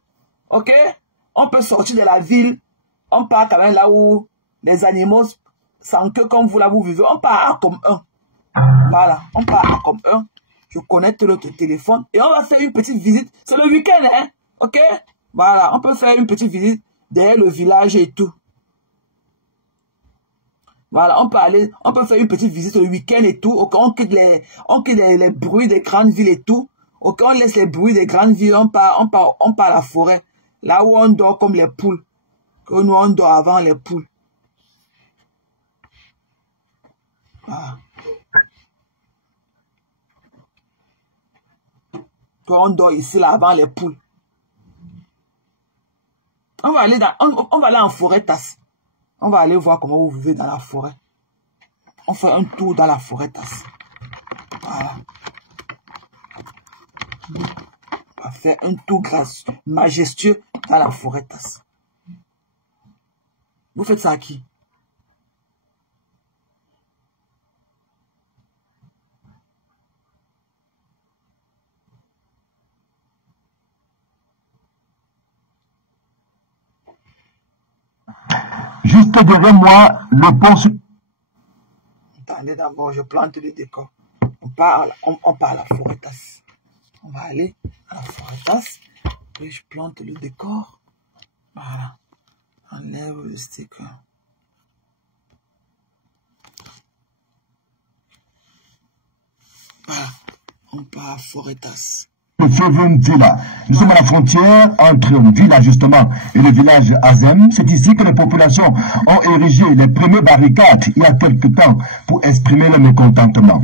Ok? On peut sortir de la ville. On part quand même là où les animaux sans queue comme vous là vous vivez. On part à Ocom 1. Voilà. On part à Ocom 1. Je connecte l'autre téléphone. Et on va faire une petite visite. C'est le week-end, hein? Ok? Voilà. On peut faire une petite visite derrière le village et tout. Voilà, on peut faire une petite visite le week-end et tout. Okay, on quitte les bruits des grandes villes et tout. Okay, on laisse les bruits des grandes villes. On part à la forêt. Là où on dort comme les poules. Que nous, on dort avant les poules. Voilà. Que on dort ici, là, avant les poules. On va aller en forêt tasse. On va aller voir comment vous vivez dans la forêt. On fait un tour dans la forêt tasse. Voilà. On va faire un tour gracieux, majestueux dans la forêt tasse. Vous faites ça à qui? Juste derrière moi, le pont... Attendez d'abord, je plante le décor. On part à la forêt tasse. On va aller à la forêt tasse. Puis je plante le décor. Voilà. Enlève le sticker. Voilà. On part à la forêt tasse. Villa. Nous sommes à la frontière entre Villa justement et le village Azem. C'est ici que les populations ont érigé les premières barricades il y a quelque temps pour exprimer leur mécontentement.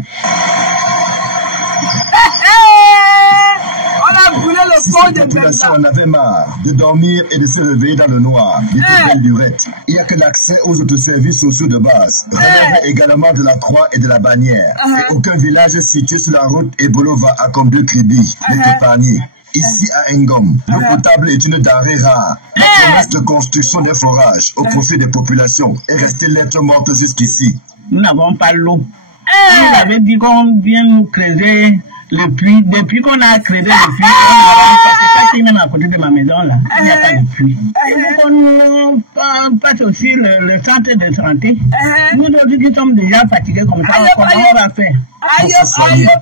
La population en avait marre de dormir et de se réveiller dans le noir, des poubelles durettes. Il n'y a que l'accès aux autres services sociaux de base. Relève également de la croix et de la bannière. Et aucun village situé sur la route Ebolova à comme deux Kribi n'est épargné. Ici à Ngom, l'eau potable est une denrée rare. La promesse de construction des forages au profit des populations est restée lettre morte jusqu'ici. Nous n'avons pas l'eau. Vous avez dit qu'on vient nous creuser le puits. Depuis qu'on a creusé le puits, on a côté de ma maison, là, il n'y a pas de pluie. On passe aussi le centre de santé. Nous autres qui sommes déjà fatigués comme ça, comment on va faire?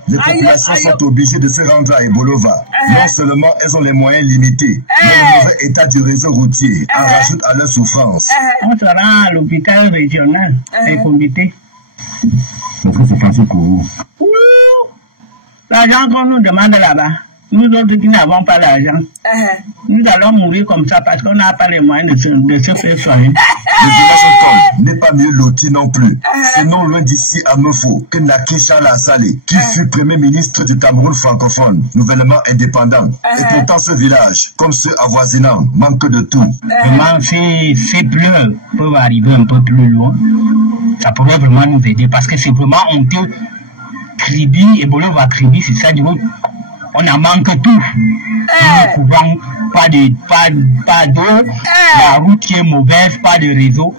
Les populations sont obligées de se rendre à Ebolova. Non seulement elles ont les moyens limités, mais le mauvais état du réseau routier en rajoute à leur souffrance. On se rend à l'hôpital régional et comité. C'est très facile pour vous. L'argent qu'on nous demande là-bas, nous autres qui n'avons pas d'argent, nous allons mourir comme ça parce qu'on n'a pas les moyens de se faire soigner. Le village n'est pas mieux loti non plus. C'est non loin d'ici à Mefo que Naki Chala Saleh, qui fut premier ministre du Cameroun francophone, nouvellement indépendant. Et pourtant ce village, comme ceux avoisinants, manque de tout. Vraiment, si ces pleurs peuvent arriver un peu plus loin, ça pourrait vraiment nous aider parce que c'est vraiment honteux. Kribi et Bolova Kribi, c'est ça du coup. On a manqué tout. Nous courant, pas d'eau, la route qui est mauvaise, pas de réseau.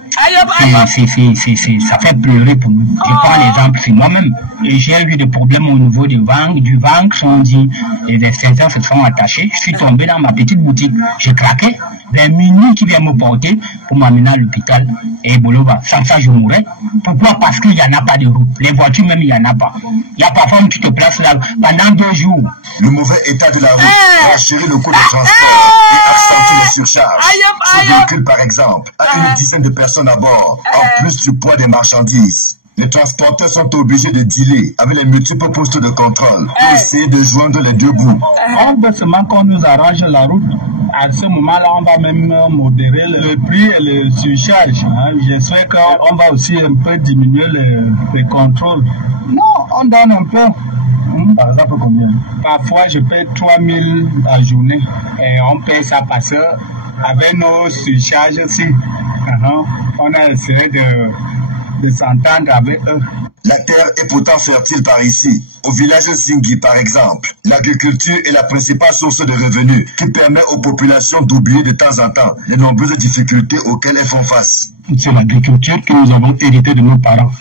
Ça fait pleurer pour nous. Je prends l'exemple, c'est moi-même. J'ai eu des problèmes au niveau du ventre, sont dit, les extincteurs se sont attachés. Je suis tombé dans ma petite boutique, j'ai craqué. Vers minuit qui vient me porter pour m'amener à l'hôpital. Et Bolova, sans ça je mourrais. Pourquoi? Parce qu'il n'y en a pas de route. Les voitures même, il n'y en a pas. Il y a parfois où tu te places là pendant 2 jours. Le mauvais état de la route va chérir le coût de transport et accentue les surcharges. Ce véhicule, par exemple, a une dizaine de personnes à bord, en plus du poids des marchandises. Les transporteurs sont obligés de dealer avec les multiples postes de contrôle pour essayer de joindre les deux bouts. On veut seulement qu'on nous arrange la route. À ce moment-là, on va même modérer le prix et le surcharge. J'espère qu'on va aussi un peu diminuer les contrôles. Non, on donne un peu. Par exemple, combien? Parfois, je paie 3 000 la journée. Et on paie ça parce que avec nos surcharges aussi, on a essayé de s'entendre avec eux. La terre est pourtant fertile par ici. Au village Zingi, par exemple, l'agriculture est la principale source de revenus qui permet aux populations d'oublier de temps en temps les nombreuses difficultés auxquelles elles font face. C'est l'agriculture que nous avons héritée de nos parents,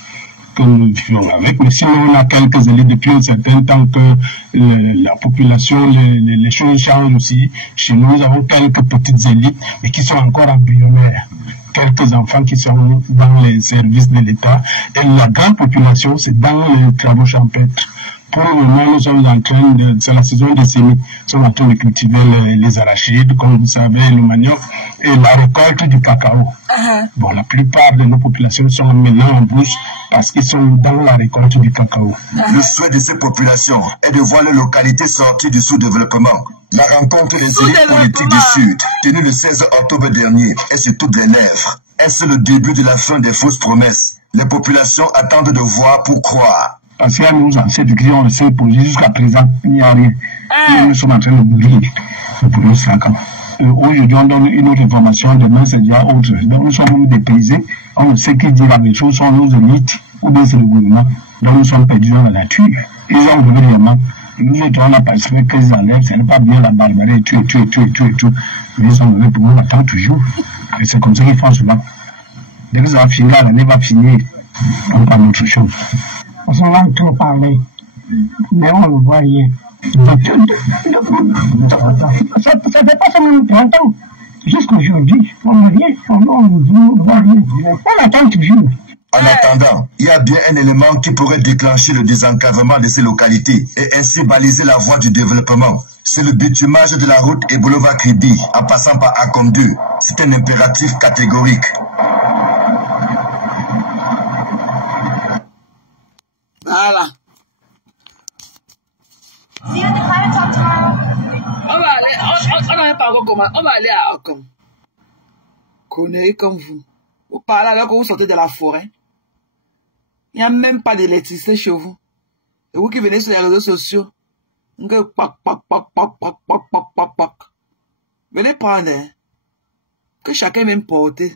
que nous vivons avec. Mais sinon, on a quelques élites depuis un certain temps que la population, les choses changent aussi. Chez nous, nous avons quelques petites élites, mais qui sont encore embryonnaires. Quelques enfants qui sont dans les services de l'État. Et la grande population, c'est dans les travaux champêtres. Pour le moment, nous sommes en train c'est la saison des semis. Nous sommes en train de cultiver les arachides, comme vous savez, le manioc, et la récolte du cacao. Bon, la plupart de nos populations sont maintenant en bouche parce qu'ils sont dans la récolte du cacao. Le souhait de ces populations est de voir les localités sorties du sous-développement. La rencontre des élites politiques du Sud, tenue le 16 octobre dernier, est sur toutes les lèvres. Est-ce le début de la fin des fausses promesses? Les populations attendent de voir pour croire. Parce qu'il y a nos ancêtres qui ont essayé de poser jusqu'à présent, il n'y a rien. Nous sommes en train de mourir pour 5 ans. Aujourd'hui, on donne une autre information, demain c'est déjà autre. Donc nous sommes dépaysés, on ne sait qui dit la chose, sont nos élites, ou bien c'est le gouvernement. Donc nous sommes perdus dans la nature. Ils ont levé les mains. Nous autres, on a participé qu'ils enlèvent, ce n'est pas bien la barbarie, tuer. Mais ils ont levé pour nous, on attend toujours. Et c'est comme ça qu'ils font souvent. Dès que ça va finir, l'année va finir, on parle d'autre chose. On s'en va trop parler, mais on ne voit rien. Ça fait pas seulement 30 ans. Jusqu'aujourd'hui, on ne voit rien. On attend toujours. En attendant, il y a bien un élément qui pourrait déclencher le désenclavement de ces localités et ainsi baliser la voie du développement. C'est le bitumage de la route Ebolova-Kribi en passant par Akom 2. C'est un impératif catégorique. Voilà. On va aller à Akom. Conneries comme vous. Vous parlez alors que vous sortez de la forêt. Il n'y a même pas d'électricité chez vous. Et vous qui venez sur les réseaux sociaux, venez prendre. Que chacun vienne porter.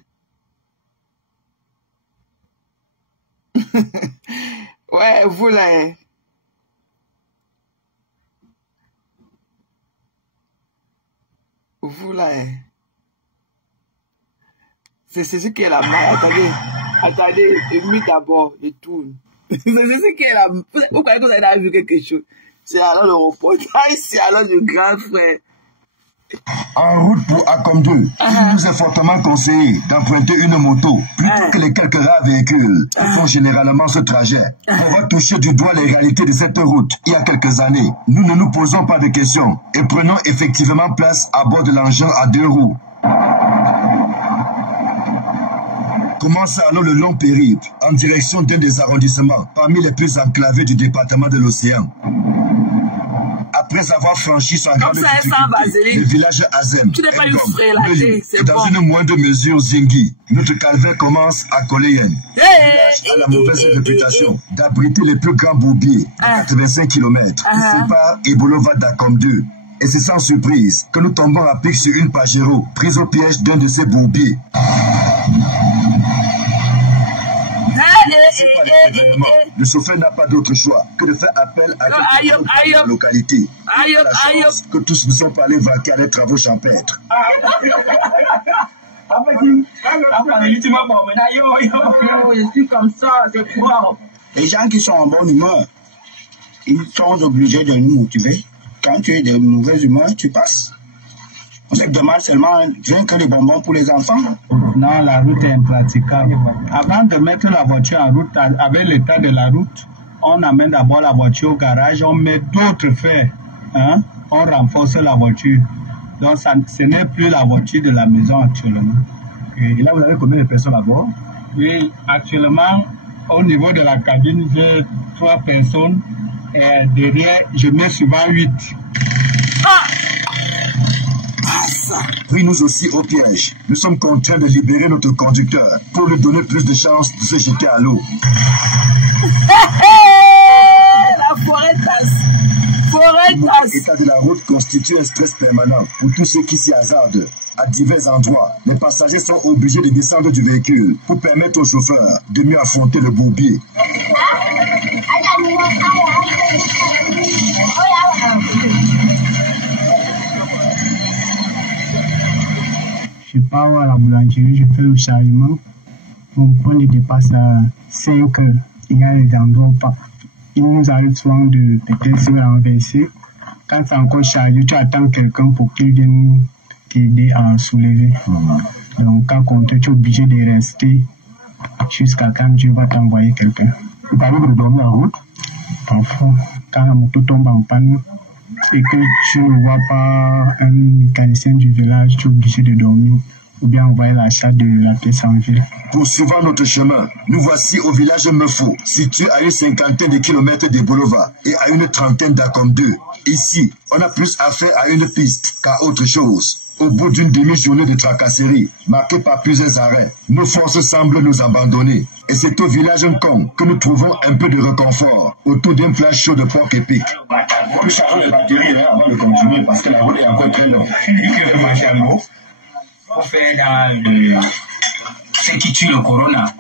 Ouais, vous là. Vous là. C'est ce qui est la main. Attendez, mis d'abord, je tourne. C'est ce qui est la main. Vous croyez que vous avez vu quelque chose? C'est alors le reportage, c'est alors le grand frère. En route pour Acom 2, il nous est fortement conseillé d'emprunter une moto plutôt que les quelques rares véhicules qui font généralement ce trajet. On va toucher du doigt les réalités de cette route. Il y a quelques années, nous ne nous posons pas de questions et prenons effectivement place à bord de l'engin à 2 roues. Commence alors le long périple en direction d'un des arrondissements parmi les plus enclavés du département de l'Océan. Après avoir franchi sans grande difficulté le village Azem, et dans une moindre mesure Zingi, notre calvaire commence à Koleyen, village à la mauvaise réputation d'abriter les plus grands bourbiers à 85 km qui séparent Ebolova d'Acom 2. Et c'est sans surprise que nous tombons à pic sur une Pajero prise au piège d'un de ces bourbiers. Le chauffeur n'a pas d'autre choix que de faire appel à la localité. La chance que tous nous sommes allés vaquer à des travaux champêtres. Je suis comme ça, c'est quoi? Les gens qui sont en bonne humeur, ils sont obligés de nous motiver. Quand tu es de mauvaise humeur, tu passes. On se demande seulement rien que les bonbons pour les enfants. Non, la route est impraticable. Avant de mettre la voiture en route, avec l'état de la route, on amène d'abord la voiture au garage, on met d'autres fers, hein? On renforce la voiture. Donc ce n'est plus la voiture de la maison actuellement. Et là, vous avez combien de personnes à bord? Oui, actuellement, au niveau de la cabine, j'ai 3 personnes. Et derrière, je mets souvent 8. Pris nous aussi au piège. Nous sommes contraints de libérer notre conducteur pour lui donner plus de chances de se jeter à l'eau. La forêt tasse. L'état de la route constitue un stress permanent pour tous ceux qui s'y hasardent. À divers endroits, les passagers sont obligés de descendre du véhicule pour permettre au chauffeur de mieux affronter le bourbier. Je pars à la boulangerie, je fais le chargement. Mon point ne dépasse à 5 heures. Il y a des endroits où pas. Il nous arrive souvent de peut-être se renverser. Quand c'est encore chargé, tu attends quelqu'un pour qu'il vienne t'aider à soulever. Donc quand on tu es obligé de rester jusqu'à quand tu vas t'envoyer quelqu'un. Tu arrives de dormir en route? Parfois, quand la moto tombe en panne et que tu ne vois pas un mécanicien du village, tu es obligé de dormir ou bien envoyer l'achat de la pièce en ville. Poursuivant notre chemin, nous voici au village Meufo, situé à une 50aine de kilomètres de Bolova et à une 30aine d'Acom 2. Ici, on a plus affaire à une piste qu'à autre chose. Au bout d'une demi-journée de tracasserie, marquée par plusieurs arrêts, nos forces semblent nous abandonner. Et c'est au village Nkong que nous trouvons un peu de réconfort autour d'un plat chaud de porc épic. Nous chargeons les batteries avant de continuer parce que la route est encore très longue. Que de manger à l'eau, on fait dans ce qui tue le corona.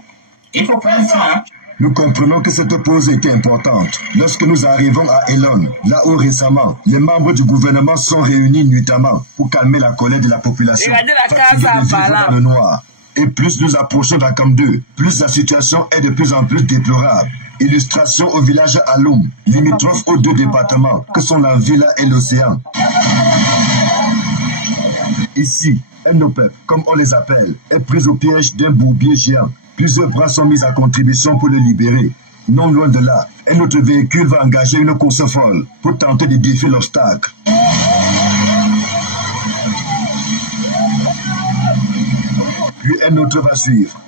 Il faut faire ça, hein? Nous comprenons que cette pause était importante. Lorsque nous arrivons à Elon, là où récemment, les membres du gouvernement sont réunis nuitamment pour calmer la colère de la population. Dans le noir. Et plus nous approchons d'Acom 2, plus la situation est de plus en plus déplorable. Illustration au village Aloum, limitrophe aux 2 départements, que sont la Villa et l'Océan. Ici, un OPEP, comme on les appelle, est pris au piège d'un bourbier géant. Plusieurs bras sont mis à contribution pour le libérer. Non loin de là, un autre véhicule va engager une course folle pour tenter de défier l'obstacle. Puis un autre va suivre.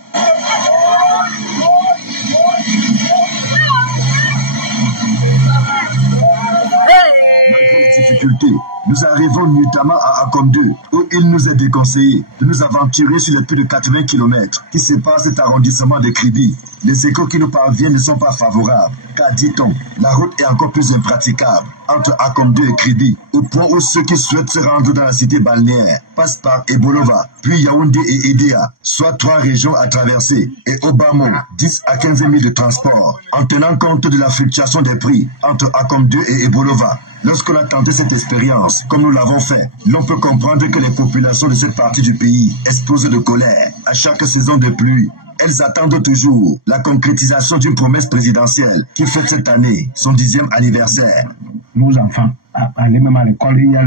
Malgré les difficultés, nous arrivons notamment à Acom 2, où il nous est déconseillé de nous aventurer sur les plus de 80 km qui séparent cet arrondissement de Kribi. Les échos qui nous parviennent ne sont pas favorables, car dit-on, la route est encore plus impraticable entre Acom 2 et Kribi, au point où ceux qui souhaitent se rendre dans la cité balnéaire passent par Ebolova, puis Yaoundé et Edea, soit 3 régions à traverser, et Obamo, 10 à 15 000 de transport, en tenant compte de la fluctuation des prix entre Acom 2 et Ebolova. Lorsqu'on a tenté cette expérience, comme nous l'avons fait, l'on peut comprendre que les populations de cette partie du pays explosent de colère à chaque saison de pluie. Elles attendent toujours la concrétisation d'une promesse présidentielle qui fête cette année son 10e anniversaire. Nos enfants, aller même à l'école, il y a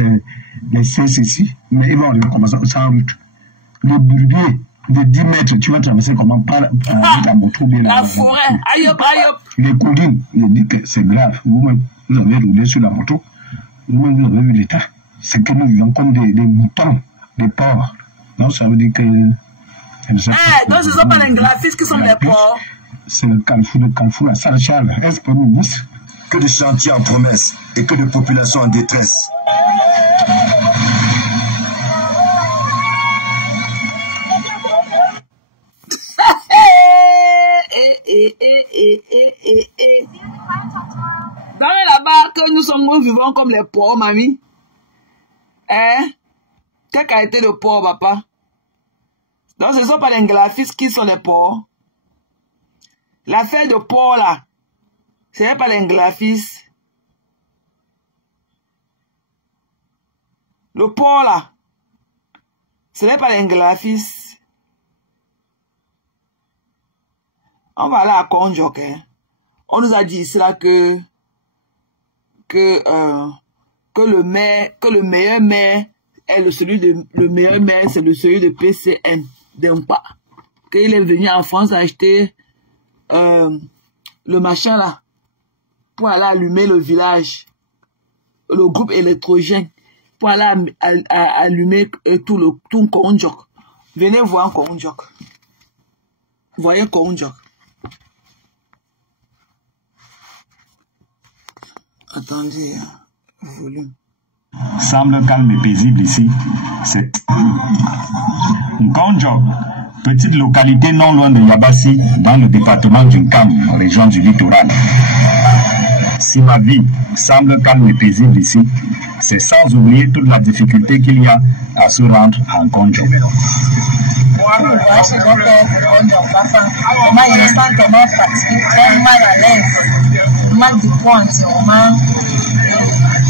les CCC, mais ils vont arriver comme ça sans route. Le bourbier de 10 mètres, tu vas traverser comment par la moto bien. La forêt, aïe hop, aïe hop. Les collines, je dis que c'est grave. Vous-même, vous avez roulé sur la moto, vous-même, vous avez vu l'état. C'est que nous vivons comme des moutons, des porcs. Donc ça veut dire que... donc ce ne sont pas les graphistes qui sont des porcs. C'est le Carrefour à Saint-Charles, est-ce ministre? Que de chantiers en promesse et que de populations en détresse. Dans là-bas, que nous vivons comme les porcs, mamie. Hein? Quelle qualité de porc, papa? Donc, ce ne sont pas les graphistes qui sont les porcs. L'affaire de porc, là, ce n'est pas les graphistes. Le porc, là, ce n'est pas les graphistes. On va aller à Konjok, hein. On nous a dit ici là que le meilleur maire est le meilleur maire, c'est celui de PCN d'Empa. Qu'il est venu en France acheter le machin là pour aller allumer le village, le groupe électrogène, pour aller allumer tout Konjok. Venez voir Konjok. Voyez Konjok. Attendez, volume. Semble calme et paisible ici. C'est Nkonjok, petite localité non loin de Yabassi, dans le département du Nkam, région du littoral. Si ma vie semble calme et paisible ici, c'est sans oublier toute la difficulté qu'il y a à se rendre à Nkonjok.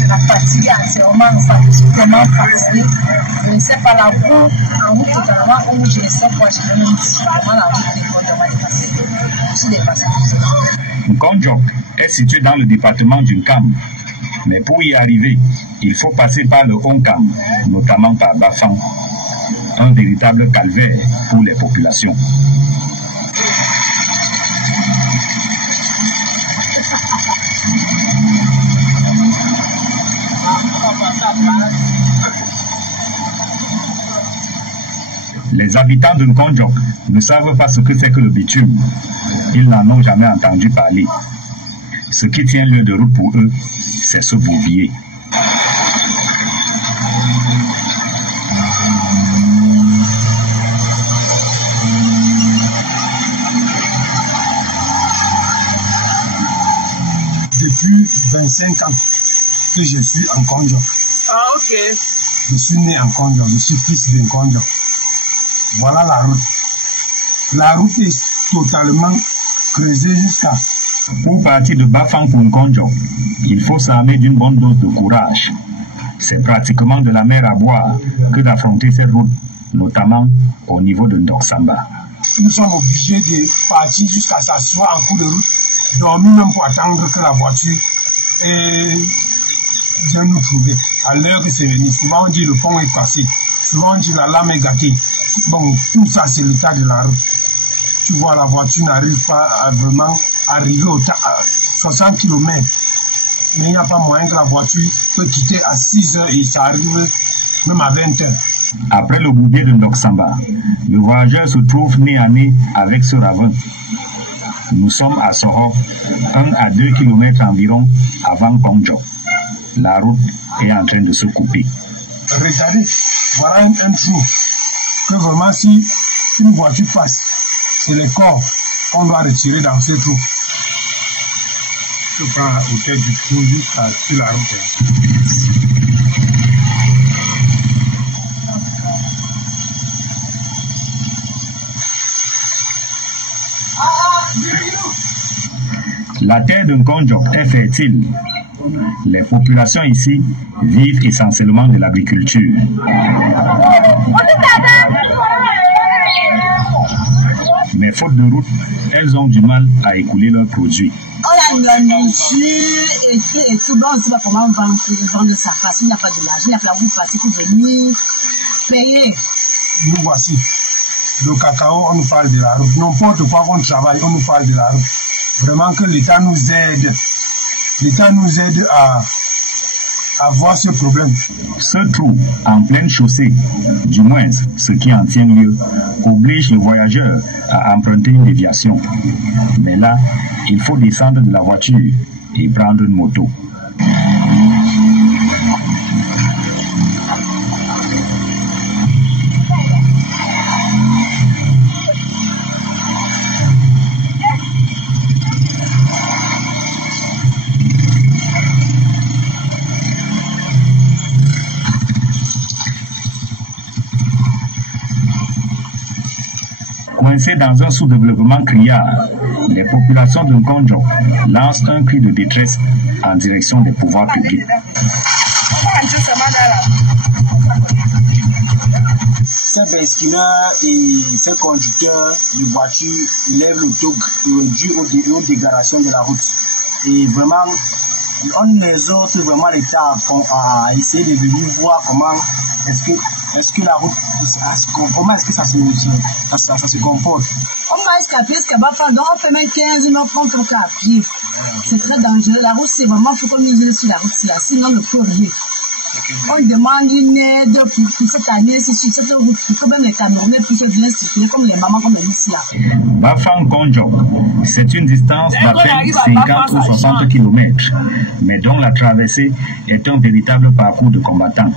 La fatigue entièrement, ça me suis vraiment fatiguée. Je ne sais pas la route, en route totalement, où je ne sais quoi, je ne sais pas comment la route est vraiment dépassée. Je suis dépassée. Nkonjok est situé dans le département du Nkam. Mais pour y arriver, il faut passer par le Onkam, notamment par Bafang. Un véritable calvaire pour les populations. Les habitants de Nkonjok ne savent pas ce que c'est que le bitume. Ils n'en ont jamais entendu parler. Ce qui tient lieu de route pour eux, c'est ce bourbier. Depuis 25 ans que je suis en Nkonjok. Ah, ok. Je suis né en Nkonjok, je suis fils de Nkonjok. Voilà la route. La route est totalement creusée jusqu'à... Pour partir de Bafang pour Nkonjok, il faut s'armer d'une bonne dose de courage. C'est pratiquement de la mer à boire que d'affronter cette route, notamment au niveau de Ndoksamba. Nous sommes obligés de partir jusqu'à s'asseoir en cours de route, dormir même pour attendre que la voiture vienne nous trouver. À l'heure que c'est venu, souvent on dit le pont est cassé, souvent on dit la lame est gâtée. Bon, tout ça c'est l'état de la route. Tu vois, la voiture n'arrive pas à vraiment arriver à 60 km. Mais il n'y a pas moyen que la voiture peut quitter à 6 heures et ça arrive même à 20 heures. Après le bourbier de Ndoksamba, le voyageur se trouve nez à nez avec ce ravin. Nous sommes à Soro, 1 à 2 km environ avant Konjok. La route est en train de se couper. Regardez, voilà un trou. Que vraiment si une voiture passe, c'est les corps qu'on doit retirer dans ce trou. Je prends la hauteur du trou jusqu'à sur la route. La terre de Nkonjok est fertile. Les populations ici vivent essentiellement de l'agriculture. Mais faute de route, elles ont du mal à écouler leurs produits. On a la nourriture et tout. Donc, on ne sait pas comment vendre sa place. Il n'y a pas de l'argent, il n'y a pas de place pour venir payer. Nous voici. Le cacao, on nous parle de la route. N'importe quoi qu'on travaille, on nous parle de la route. Vraiment que l'État nous aide. L'État nous aide à voir ce problème. Ce trou en pleine chaussée, du moins ce qui en tient lieu, oblige les voyageurs à emprunter une déviation. Mais là, il faut descendre de la voiture et prendre une moto. Coincées dans un sous-développement criard, les populations de Nkonjo lancent un cri de détresse en direction des pouvoirs publics. Ces basculeurs et ces conducteurs de voitures élèvent le taux dû aux dégradations de la route. Et vraiment, on exhorte vraiment l'État à essayer de venir voir comment est-ce que la route, comment est-ce que ça se comporte. On va escaper, donc on fait même 15 minutes, on peut à pied. C'est très dangereux. La route, c'est vraiment, il faut qu'on mise sur la route, sinon le peut rien. On demande une aide pour cette année, c'est sur cette route. Il faut même les Camerounais puissent bien circuler comme les mamans, comme les ici là. Bafang Nkonjo, c'est une distance d'à peine 50 ou 60 km, mais dont la traversée est un véritable parcours de combattants.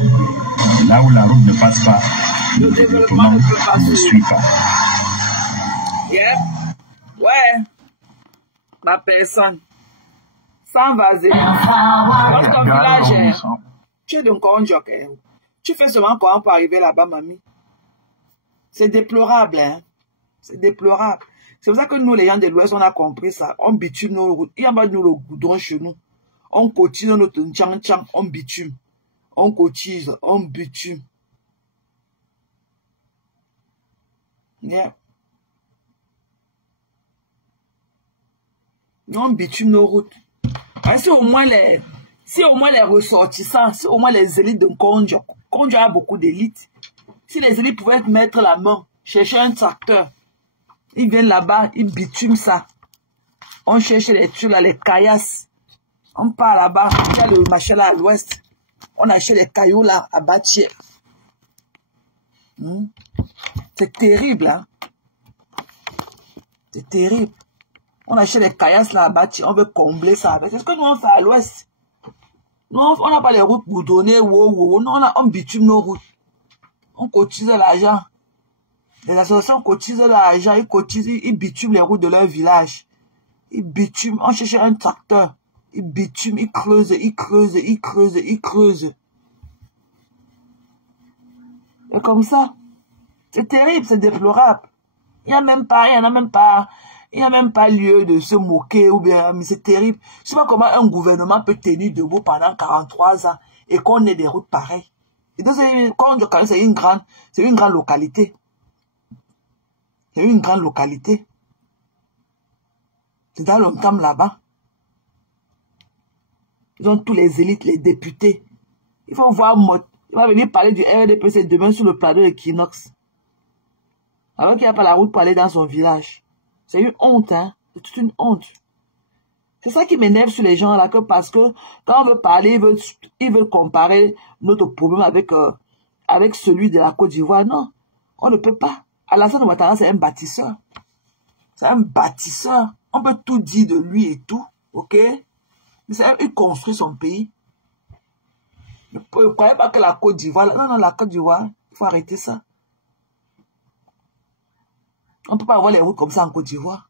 Là où la route ne passe pas, le développement ne suit pas. Yeah. Ouais. Ma personne. Sans vaser. Dans ton village, tu es de Nkonjo. Tu fais seulement comment pour arriver là-bas, mamie. C'est déplorable, hein. C'est déplorable. C'est pour ça que nous, les gens de l'Ouest, on a compris ça. On bitume nos routes. Il y a pas de nous le goudron chez nous. On cotise notre tchang-tchang, on bitume. On cotise, on bitume. Yeah. On bitume nos routes. Si au moins les ressortissants, si au moins les élites de Nkonjo a beaucoup d'élites. Si les élites pouvaient mettre la main, chercher un tracteur, ils viennent là-bas, ils bitument ça. On cherche les tuiles, les caillasses. On part là-bas, on a le machin là à l'ouest. On achète les cailloux là à Bâtier. C'est terrible, hein. C'est terrible. On achète les caillasses là à Bâtier, on veut combler ça avec. C'est ce que nous on fait à l'ouest. Nous, on n'a pas les routes boudonnées, non, on bitume nos routes. On cotise l'argent. Les associations cotisent l'argent, ils bitument les routes de leur village. Ils bitument, on cherche un tracteur. Ils bitument, ils creusent. Et comme ça, c'est terrible, c'est déplorable. Il n'y a même pas lieu de se moquer ou bien, mais c'est terrible. Je sais pas comment un gouvernement peut tenir debout pendant 43 ans et qu'on ait des routes pareilles. Et donc, c'est une grande localité. C'est une grande localité. C'est dans longtemps là-bas. Ils ont tous les élites, les députés. Il faut voir il va venir parler du RDPC demain sur le plateau de Kinox. Alors qu'il n'y a pas la route pour aller dans son village. C'est une honte, hein. C'est toute une honte. C'est ça qui m'énerve sur les gens là, que parce que quand on veut parler, ils veulent comparer notre problème avec celui de la Côte d'Ivoire. Non, on ne peut pas. Alassane Ouattara, c'est un bâtisseur. C'est un bâtisseur. On peut tout dire de lui et tout, ok? Mais il construit son pays. Ne croyez pas que la Côte d'Ivoire... Non, la Côte d'Ivoire, il faut arrêter ça. On ne peut pas avoir les routes comme ça en Côte d'Ivoire.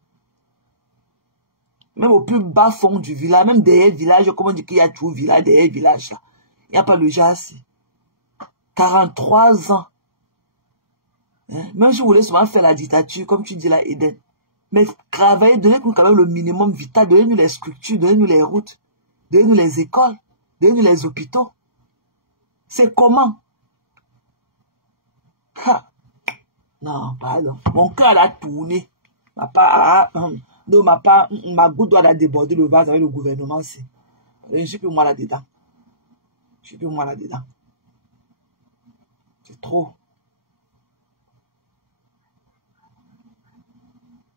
Même au plus bas fond du village, même derrière le village, comme on dit qu'il y a tout le village, derrière le village, là. Il n'y a pas le jazz. 43 ans. Hein? Même si vous voulez souvent faire la dictature, comme tu dis là, Eden. Mais travaillez, donnez-nous quand même le minimum vital, donnez-nous les structures, donnez-nous les routes, donnez-nous les écoles, donnez-nous les hôpitaux. C'est comment? Ha. Non, pardon. Mon cœur a tourné. Donc, ma goutte doit déborder le vase avec le gouvernement aussi. Je ne suis plus moi là-dedans. Je suis plus moi là-dedans. C'est trop.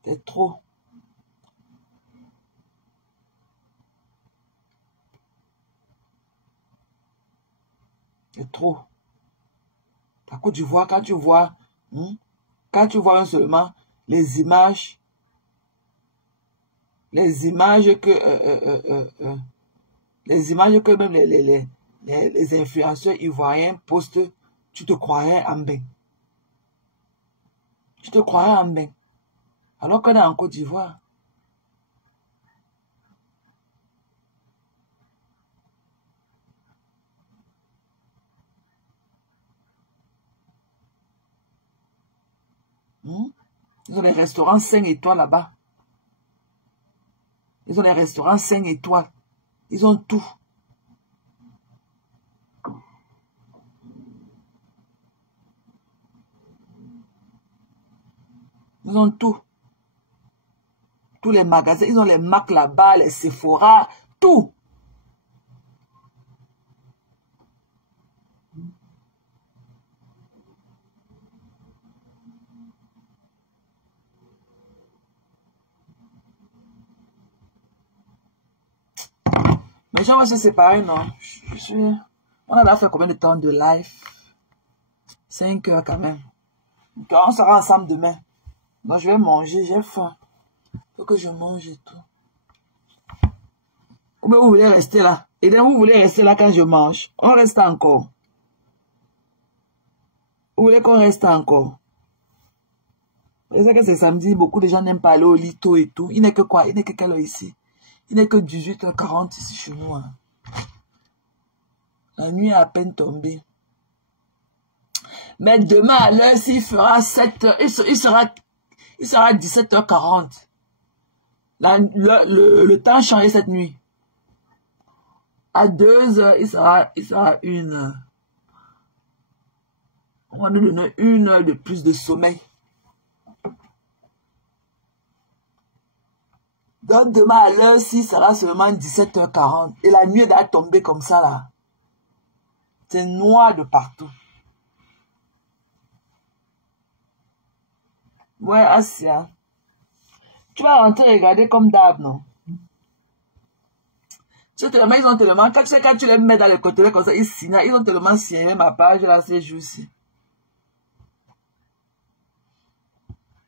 C'est trop. C'est trop. La Côte d'Ivoire, quand tu vois seulement les images que même les influenceurs ivoiriens postent, tu te croirais en bain. Tu te croirais en bain. Alors qu'on est en Côte d'Ivoire. Ils ont des restaurants 5 étoiles là-bas. Ils ont des restaurants 5 étoiles. Ils ont tout. Ils ont tout. Tous les magasins. Ils ont les Mac là-bas, les Sephora, tout. Mais gens vont se séparer, non? On a fait combien de temps de live? 5 heures quand même. Donc, on sera ensemble demain. Donc je vais manger, j'ai faim. Faut que je mange et tout. Ou bien vous voulez rester là? Et bien vous voulez rester là quand je mange? On reste encore. Vous voulez qu'on reste encore? Je sais que c'est samedi, beaucoup de gens n'aiment pas aller au lit tôt et tout. Il n'est que quoi? Il n'est que quelle heure ici? Il n'est que 18h40 ici chez nous. Hein. La nuit est à peine tombée. Mais demain à l'heure, s'il fera 7h, il sera 17h40. Le temps a changé cette nuit. À 2h, il sera 1h. On va nous donner 1 heure de plus de sommeil. Donc demain à l'heure, il sera seulement 17h40. Et la nuit va tomber comme ça là. C'est noir de partout. Ouais, Asia. Tu vas rentrer regarder comme d'hab, non? Ils ont tellement, quand tu les mets dans les côtés comme ça, ils ont tellement signé ma page là ces jours-ci.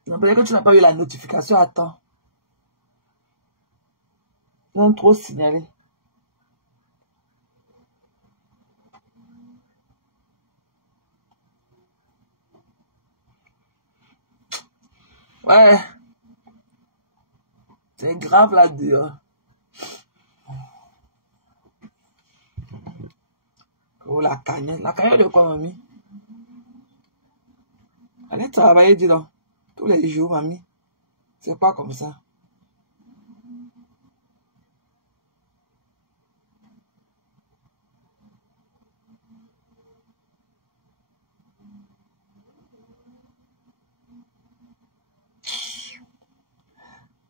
Peut-être que tu n'as pas eu la notification à temps. Ils ont trop signalé. Ouais. C'est grave là-dedans. Oh, la cagnotte. La cagnotte de quoi, mamie? Allez travailler, dis donc. Tous les jours, mamie. C'est pas comme ça.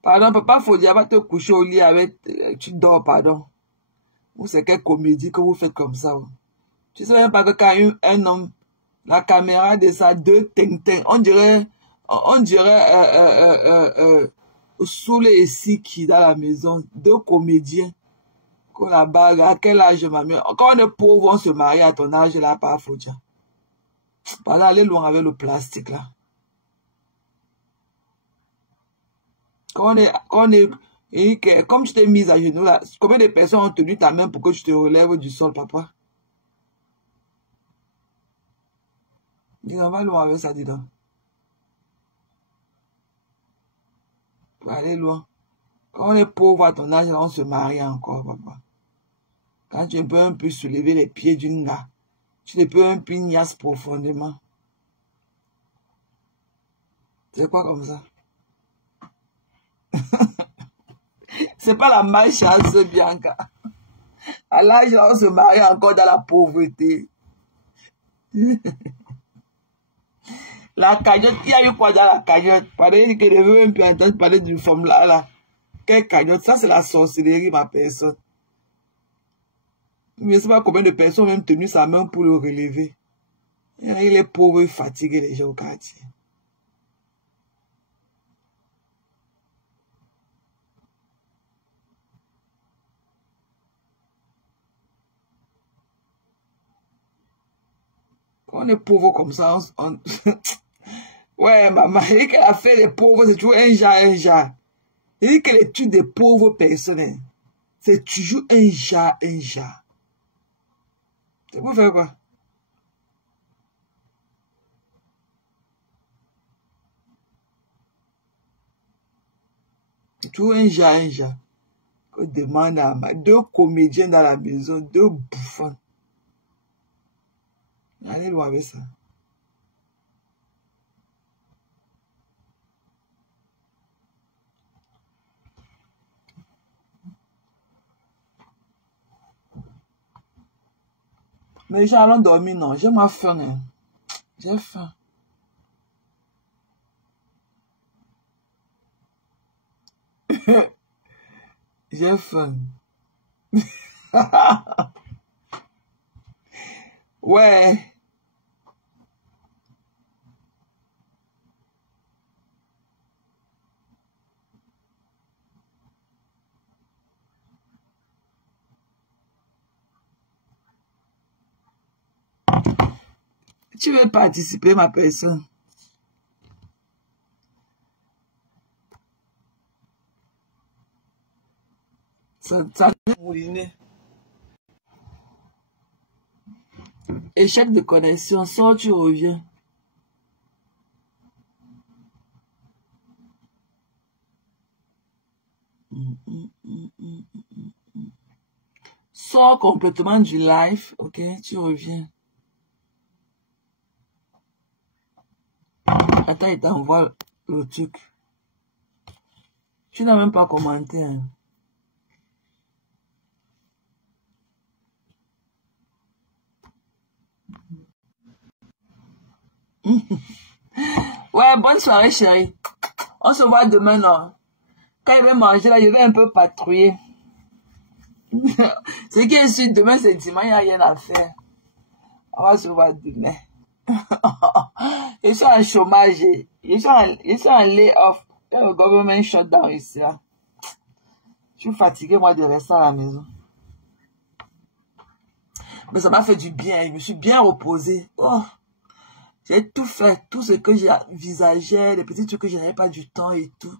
Pardon, papa Fodia va te coucher au lit avec... Tu dors, pardon. Ou c'est quelle comédie que vous faites comme ça? Tu sais même pas que quand un homme, la caméra de ça, 2 ting-ting, on dirait Soule et Siki dans la maison, 2 comédiens. Qu'on la bague, à quel âge, mamie? Quand on est pauvre, on se marie à ton âge là, pas Fodia. Par là, allez loin avec le plastique là. Comme tu t'es mise à genoux là, combien de personnes ont tenu ta main pour que tu te relèves du sol, papa? Dis on va loin avec ça, dis donc. Pour aller loin. Quand on est pauvre à ton âge, on se marie encore, papa. Quand tu peux un peu soulever les pieds d'une gars, tu ne peux un peu niasse profondément. C'est quoi comme ça? C'est pas la malchance, Bianca. À l'âge, on se marie encore dans la pauvreté. La cagnotte, il y a eu quoi dans la cagnotte? Pareil que je veux un peu entendre parler d'une femme là. Quelle cagnotte. Ça, c'est la sorcellerie, ma personne. Je ne sais pas combien de personnes ont même tenu sa main pour le relever. Il est pauvre et fatigué déjà au quartier. Quand on est pauvre comme ça, ouais, maman, il dit qu'elle a fait les pauvres, c'est toujours un genre. Il dit qu'elle tue des pauvres personnes. C'est toujours un genre. C'est pour faire quoi? C'est toujours un genre. On demande à deux comédiens dans la maison, deux bouffons. Allez loin avec ça. Mais les gens allons dormir, non. J'ai moi faim. Hein. J'ai faim. J'ai faim. Ouais. Tu veux participer, ma personne? Ça mouliné. Échec de connexion, sors, tu reviens. Sors complètement du live, ok? Tu reviens. Attends, il t'envoie le truc. Tu n'as même pas commenté. Hein. Ouais, bonne soirée, chérie. On se voit demain, non? Quand il va manger, là, je vais un peu patrouiller. Ce qui est sûr, demain, c'est dimanche, il n'y a rien à faire. On va se voir demain. Ils sont en chômage. Ils sont en lay-off. Le government shut down ici. Là. Je suis fatigué, moi, de rester à la maison. Mais ça m'a fait du bien. Je me suis bien reposé. Oh, j'ai tout fait. Tout ce que j'envisageais, les petits trucs que je n'avais pas du temps et tout.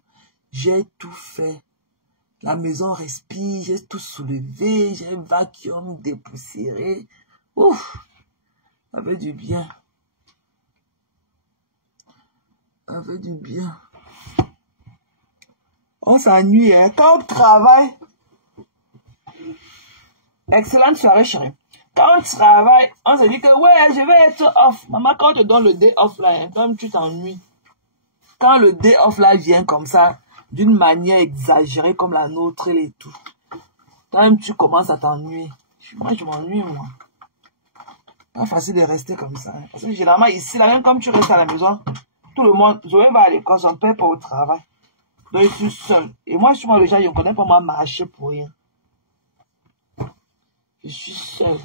J'ai tout fait. La maison respire. J'ai tout soulevé. J'ai un vacuum dépoussiéré. Ouf, ça fait du bien. Ça fait du bien. On s'ennuie, hein. Quand on travaille. Excellente soirée, chérie. Quand on travaille, on se dit que, ouais, je vais être off. Maman, quand on te donne le day off là, hein, toi, tu t'ennuies. Quand le day off là vient comme ça, d'une manière exagérée comme la nôtre et tout, toi-même, tu commences à t'ennuyer. Moi, je m'ennuie, moi. Pas facile de rester comme ça. Hein. Parce que généralement, ici, là, même comme tu restes à la maison, tout le monde, Zoé va à l'école, son père pas au travail. Donc, je suis seul. Et moi, souvent, les gens, ils ne connaissent pas moi marcher pour rien. Je suis seul.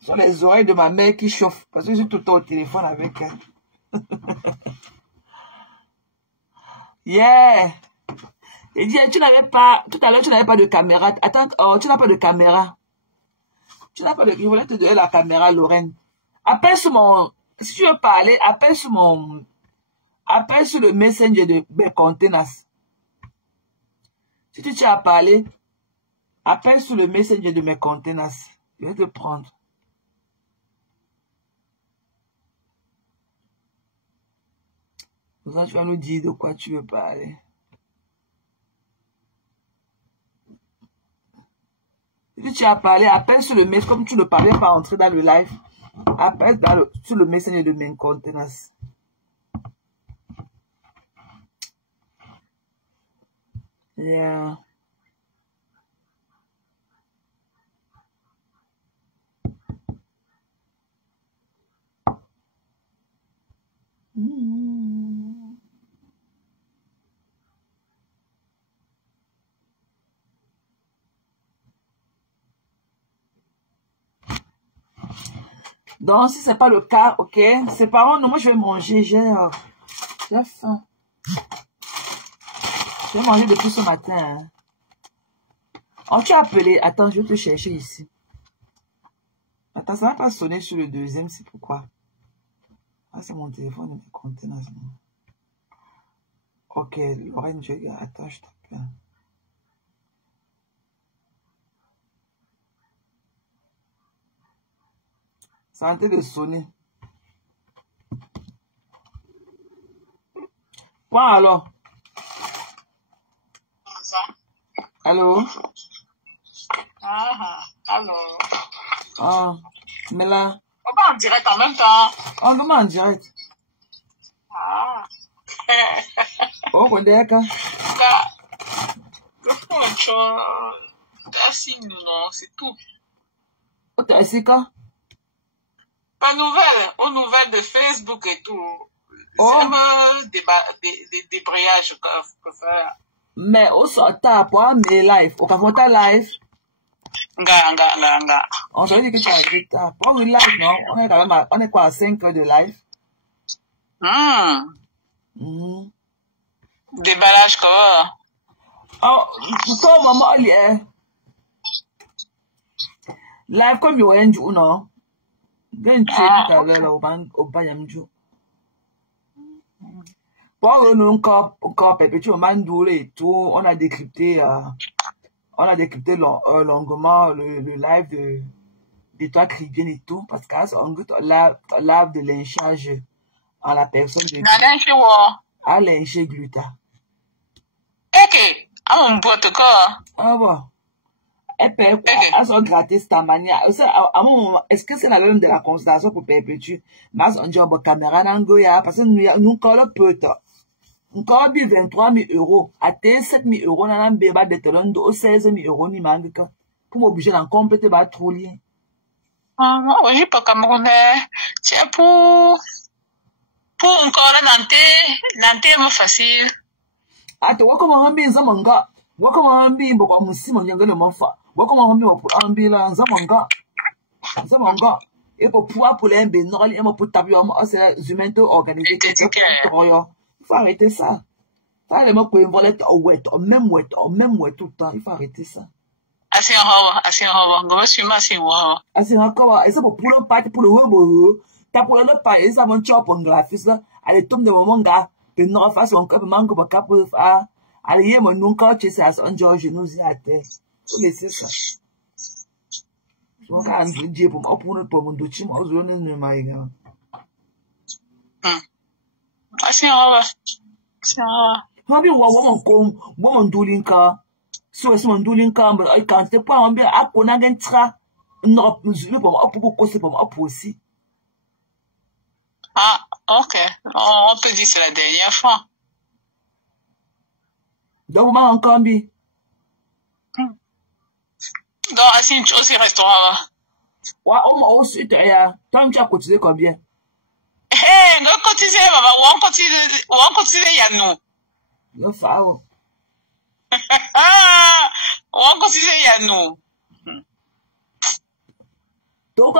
Ce sont les oreilles de ma mère qui chauffent. Parce que je suis tout le temps au téléphone avec elle. Yeah! Et dit, tu n'avais pas, tout à l'heure, tu n'avais pas de caméra. Attends, oh, tu n'as pas de caméra. Tu n'as pas de, je voulais te donner la caméra, Lorraine. Appelle sur mon, si tu veux parler, appelle sur le messenger de mes conteneurs. Si tu as parlé, appelle sur le messenger de mes conteneurs. Je vais te prendre. Comme ça, tu vas nous dire de quoi tu veux parler. Si tu as parlé, appelle sur le messenger, comme tu ne parlais pas entrer dans le live, appelle sur le messenger de mes conteneurs. Yeah. Donc, si c'est pas le cas, ok. Ses parents, non, moi je vais manger, j'ai faim. Je vais manger depuis ce matin. Hein. Oh, tu as appelé. Attends, je vais te chercher ici. Attends, ça va pas sonner sur le deuxième, c'est pourquoi. Ah, c'est mon téléphone de contenant. Ok, Lorraine, attends, je t'appelle. Ça a en train de sonner. Quoi alors? Allô? Allô? Ah, mais là. On va en direct en même temps. On va en direct. Ah. Oh, on est d'accord. Le fond, un signe, non, c'est tout. Oh, t'as essayé quoi? Pas nouvelle, aux nouvelles de Facebook et tout. Oh. C'est des débrayages que je peux faire. Mais au sortant, pour mes live, au café live. Nga. On se dit que tu as dit ça. Pour une live, non? On est quand même on est quoi à 5 heures de live? Déballage quoi? Oh, pour maman, il est. Live comme you end, you know. Then tu es tout à l'heure au Bayamju. Pour nous encore perpétuer au Mandoulé et tout, on a décrypté longuement le live de toi Cribienne et tout, parce que c'est un live de lynchage en la personne de à lyncher Gluta. Ok, on peut te quoi? Ah bon. Et puis, elles sont gratis cette manière. Est-ce que c'est la lune de la consultation pour perpétuer? Mais on dit, caméra n'angoya, parce que nous avons peu de encore 23 000 euros. À 7 000 euros, nous avons un bébé de talon de 16 000 euros, ni manque. Pour m'obliger d'en compléter, bah, trop lié. Ah, moi, je pas camerounais. C'est pour encore nanté, moi, facile. Ah, tu vois comment on vit, ça, mon gars. Vois comment on vit, beaucoup, mon si, mon yangue, le mofa. Vois comment on vit, on vit là, ça, mon gars. Ça, mon gars. Et pour pouvoir, pour les mbé, non, il y a pour taper, c'est les humains organisés. Il faut arrêter ça. Ça, les mots qu'on voit même tout le temps. Il faut arrêter ça. Assez en haut. Je suis assez en haut. Assez encore. Et ça, pour le parti, pour le robot, t'as pour le parti, ça, mon chop, on graphiste, là. Allez, tombe de mon gars. Puis, non, face, on cap, manque, pour cap, allez, mon nom, quand tu sais, on dit, je nous y à terre. Faut laisser ça. Je vais en dire, pour mon dossier, moi, je ne sais pas. Assez en haut. Habi woman duling ka. So es mon duling ka, but I can't take on be up on again tra. No, up aussi. Ah, ok. On peut dire c'est la dernière fois. Donc, on encore bi. Donc, assis aussi restaurant. Ouais, on m'a aussi, toi, tu as cotisé combien? Hey, on cotisé, maman, on cotisé, il y a nous. Le fao. On cotisé, il y a nous. Donc,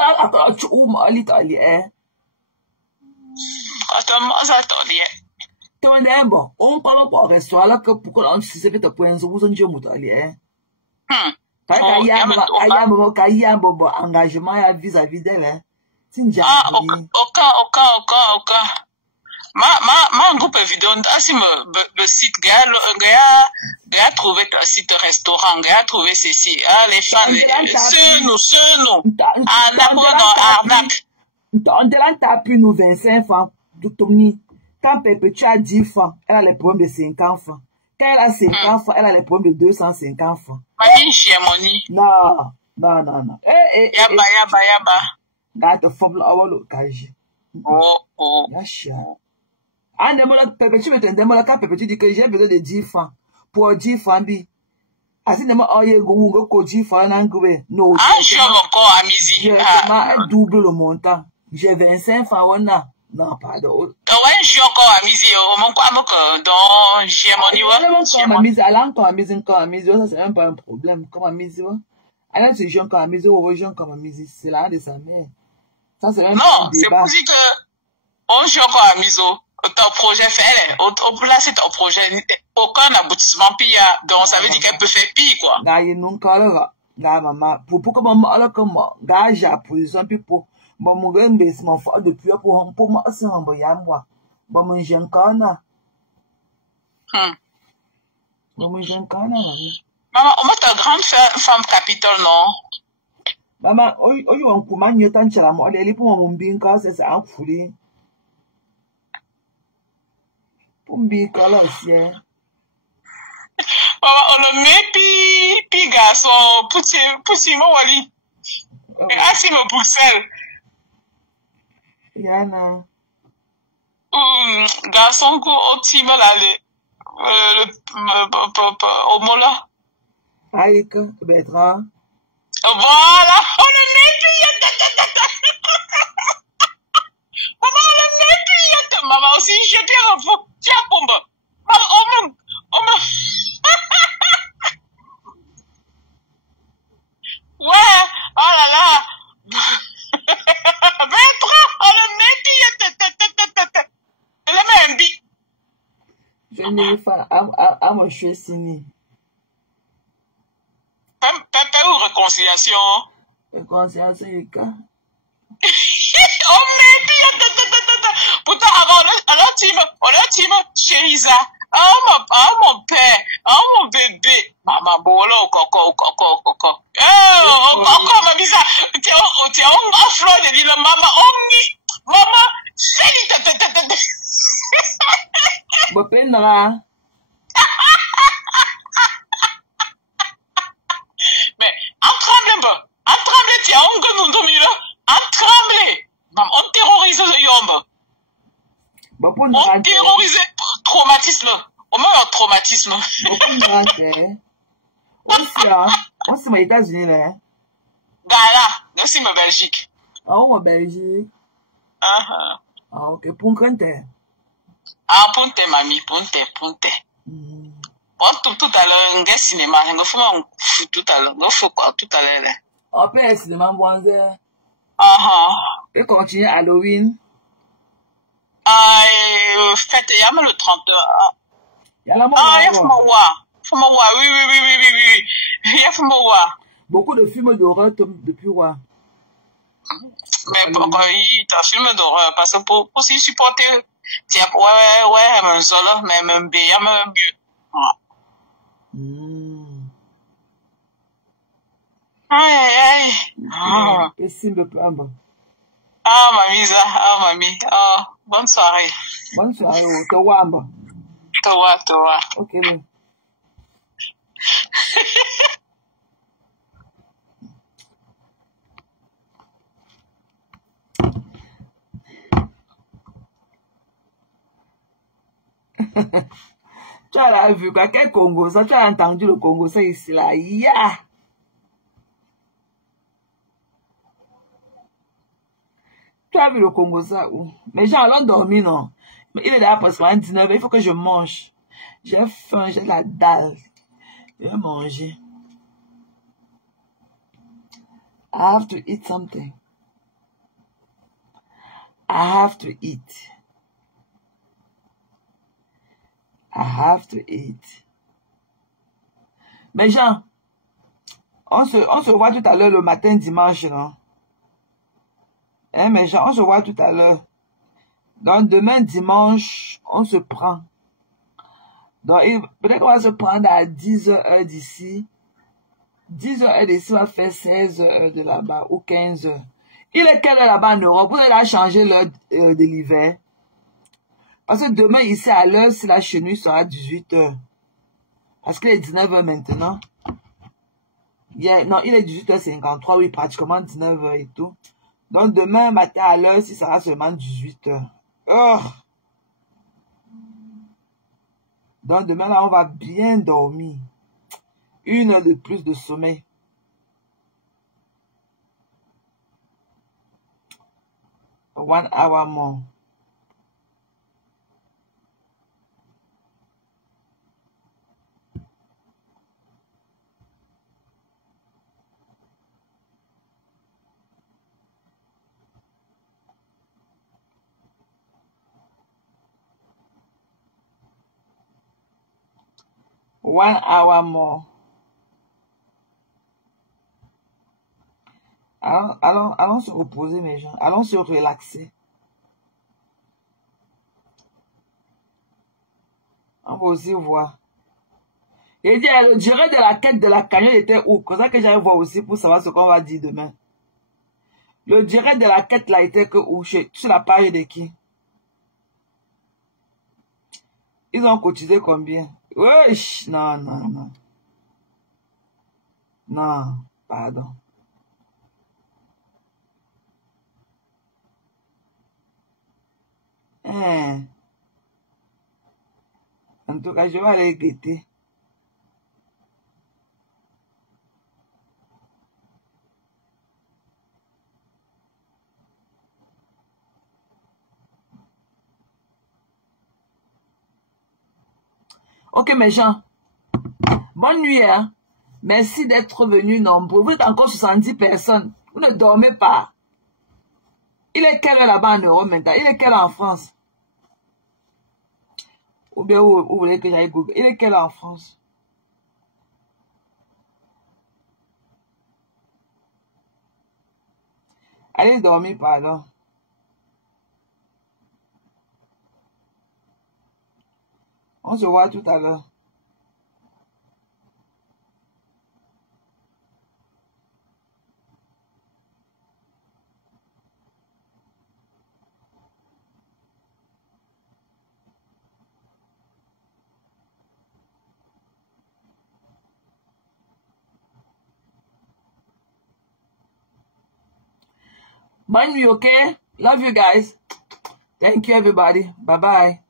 tu m'as dit, Attends, ça t'en dit. Toi, bon, on parle pas au restaurant là que pourquoi on s'est fait un point, vous en dites, il y a un engagement vis-à-vis d'elle. Ah, aucun. Ma groupe vidéo, si le site, gars trouvé un site restaurant, gars trouvé ceci, les femmes, nous, arnaque. On t'a pu nous 25 francs, d'Outomni. Quand Perpétue a 10 francs, elle a les problèmes de 50 francs. Quand elle a 50 francs, elle a les problèmes de 250 francs. Non. Yaba. Gata fobla awalo kaji. Oh. Yasha. And the Perpétue met un cas Perpétue dit que j'ai besoin de 10 francs. Pour 10 francs, bi. Asi ne ma oye go ko 10 francs n'angwe. No. Je encore à midi. Je double le montant. J'ai 25 francs, on a. Non, pardon. Ouais, je suis encore à midi. Mon quoi, donc, j'ai mon niveau. Encore à midi, ça c'est même pas un problème. Comme à midi, alors c'est jeune comme à midi, ou jeune comme à midi. C'est là de sa mère. Ça, c'est un non, c'est débat. pour dire que on joue encore à miso. Ton projet fait, au place ton projet, aucun aboutissement pire. Donc, ça veut dire qu'elle peut faire pire, quoi. Là, il y a non là, maman. Pour que maman, là, comme moi, gars, j'ai position, puis pour, bon, mon grand bébé, mon frère, depuis, pour moi, c'est un bon, moi. Bon, mon jeune corner. Bon, mon jeune corner, maman, on met ta grande femme capitale, non? Maman, on commande, il y a tant de choses, moi, elle est pour mon bien, quand c'est ça, en foulée. Pour me bien, quand là, aussi, hein. On le met, puis garçon, petit, moi, Wally. Assis me poussel. Yana. Garçon, au petit mal, au mola. Aïe, Bertrand. Voilà, on le met, puis maman, on le met, puis maman aussi, je t'ai revu. Tiens, bombe. Maman, on me. Ouais, oh là là. Bertrand, on le met, puis elle met un bi. Je n'ai pas à mon chouette signé. Pépé ou réconciliation? Réconciliation, il y a oh mais pourtant avant on est team chez Isa. Mon père, mon bébé. Maman bolo coco. Encore ma bisa. Tiens on va fleur de l'île maman c'est bon peine mais en tremble tiens on gagne nous là en tremble. On terrorise le yombe. On terrorise traumatisme. On met un traumatisme. On se met aux États-Unis là. Gala, merci ma Belgique. Ah, on Belgique. Ah, ok, pour Ponte. Ah, Ponte, mamie, Ponte. Tout à l'heure, on a cinéma, on a fait tout à l'heure, on a fait quoi tout à l'heure là. On peut cinéma, bon, et continue Halloween. Fête, il y a le 31. Il y a la mort. Ah, il y a Fumawa, oui. Il y a Fumawa. Beaucoup de films d'horreur depuis roi. Mais pourquoi il t'a film d'horreur? Parce que pour s'y supporter, tiens, ouais, même ça, même bien, même mieux. Aïe. Et simple peu. Ah, mamie. Ah, bonne soirée. Bonne soirée, Towamba. Towa. Ok, bon. Tu as vu quoi? Quel Congo ça? Tu as entendu le Congo ça ici là? Yeah! Tu as vu le Congo ça où? Les gens allons dormir, non? Mais il est là parce qu'à 19h, il faut que je mange. J'ai faim, j'ai la dalle. Je vais manger. I have to eat something. I have to eat. Mais Jean, on se voit tout à l'heure le matin dimanche, non? Hein, mais Jean, on se voit tout à l'heure. Donc, demain dimanche, on se prend. Donc, peut-être qu'on va se prendre à 10h d'ici. 10h d'ici, on va faire 16h de là-bas ou 15h. Il est quelle heure là-bas en Europe? Vous allez changer l'heure de l'hiver. Parce que demain, ici, à l'heure, si la chez nous, il sera 18h. Parce qu'il est 19h maintenant. Non, il est 18h53, oui, pratiquement 19h et tout. Donc, demain matin, à l'heure, si ça sera seulement 18h. Oh! Donc, demain, là, on va bien dormir. 1 heure de plus de sommeil. One hour more. 1 hour more. Allons se reposer, mes gens. Allons se relaxer. On va aussi voir. Et dit, le durée de la quête de la cagnotte était où? Comme ça que j'allais voir aussi pour savoir ce qu'on va dire demain. Le durée de la quête là était que où? Sur la page de qui? Ils ont cotisé combien? Wesh, non, non, non. Non, pardon. En tout cas, je vais aller guetter. Ok, mes gens. Bonne nuit, hein. Merci d'être venus nombreux. Vous êtes encore 70 personnes. Vous ne dormez pas. Il est quelle heure là-bas en Europe maintenant? Il est quelle heure en France? Ou bien où vous voulez que j'aille Google? Il est quelle heure en France? Allez dormir, pardon. On se voit tout à l'heure. Bonne nuit, okay? Love you guys. Thank you, everybody. Bye-bye.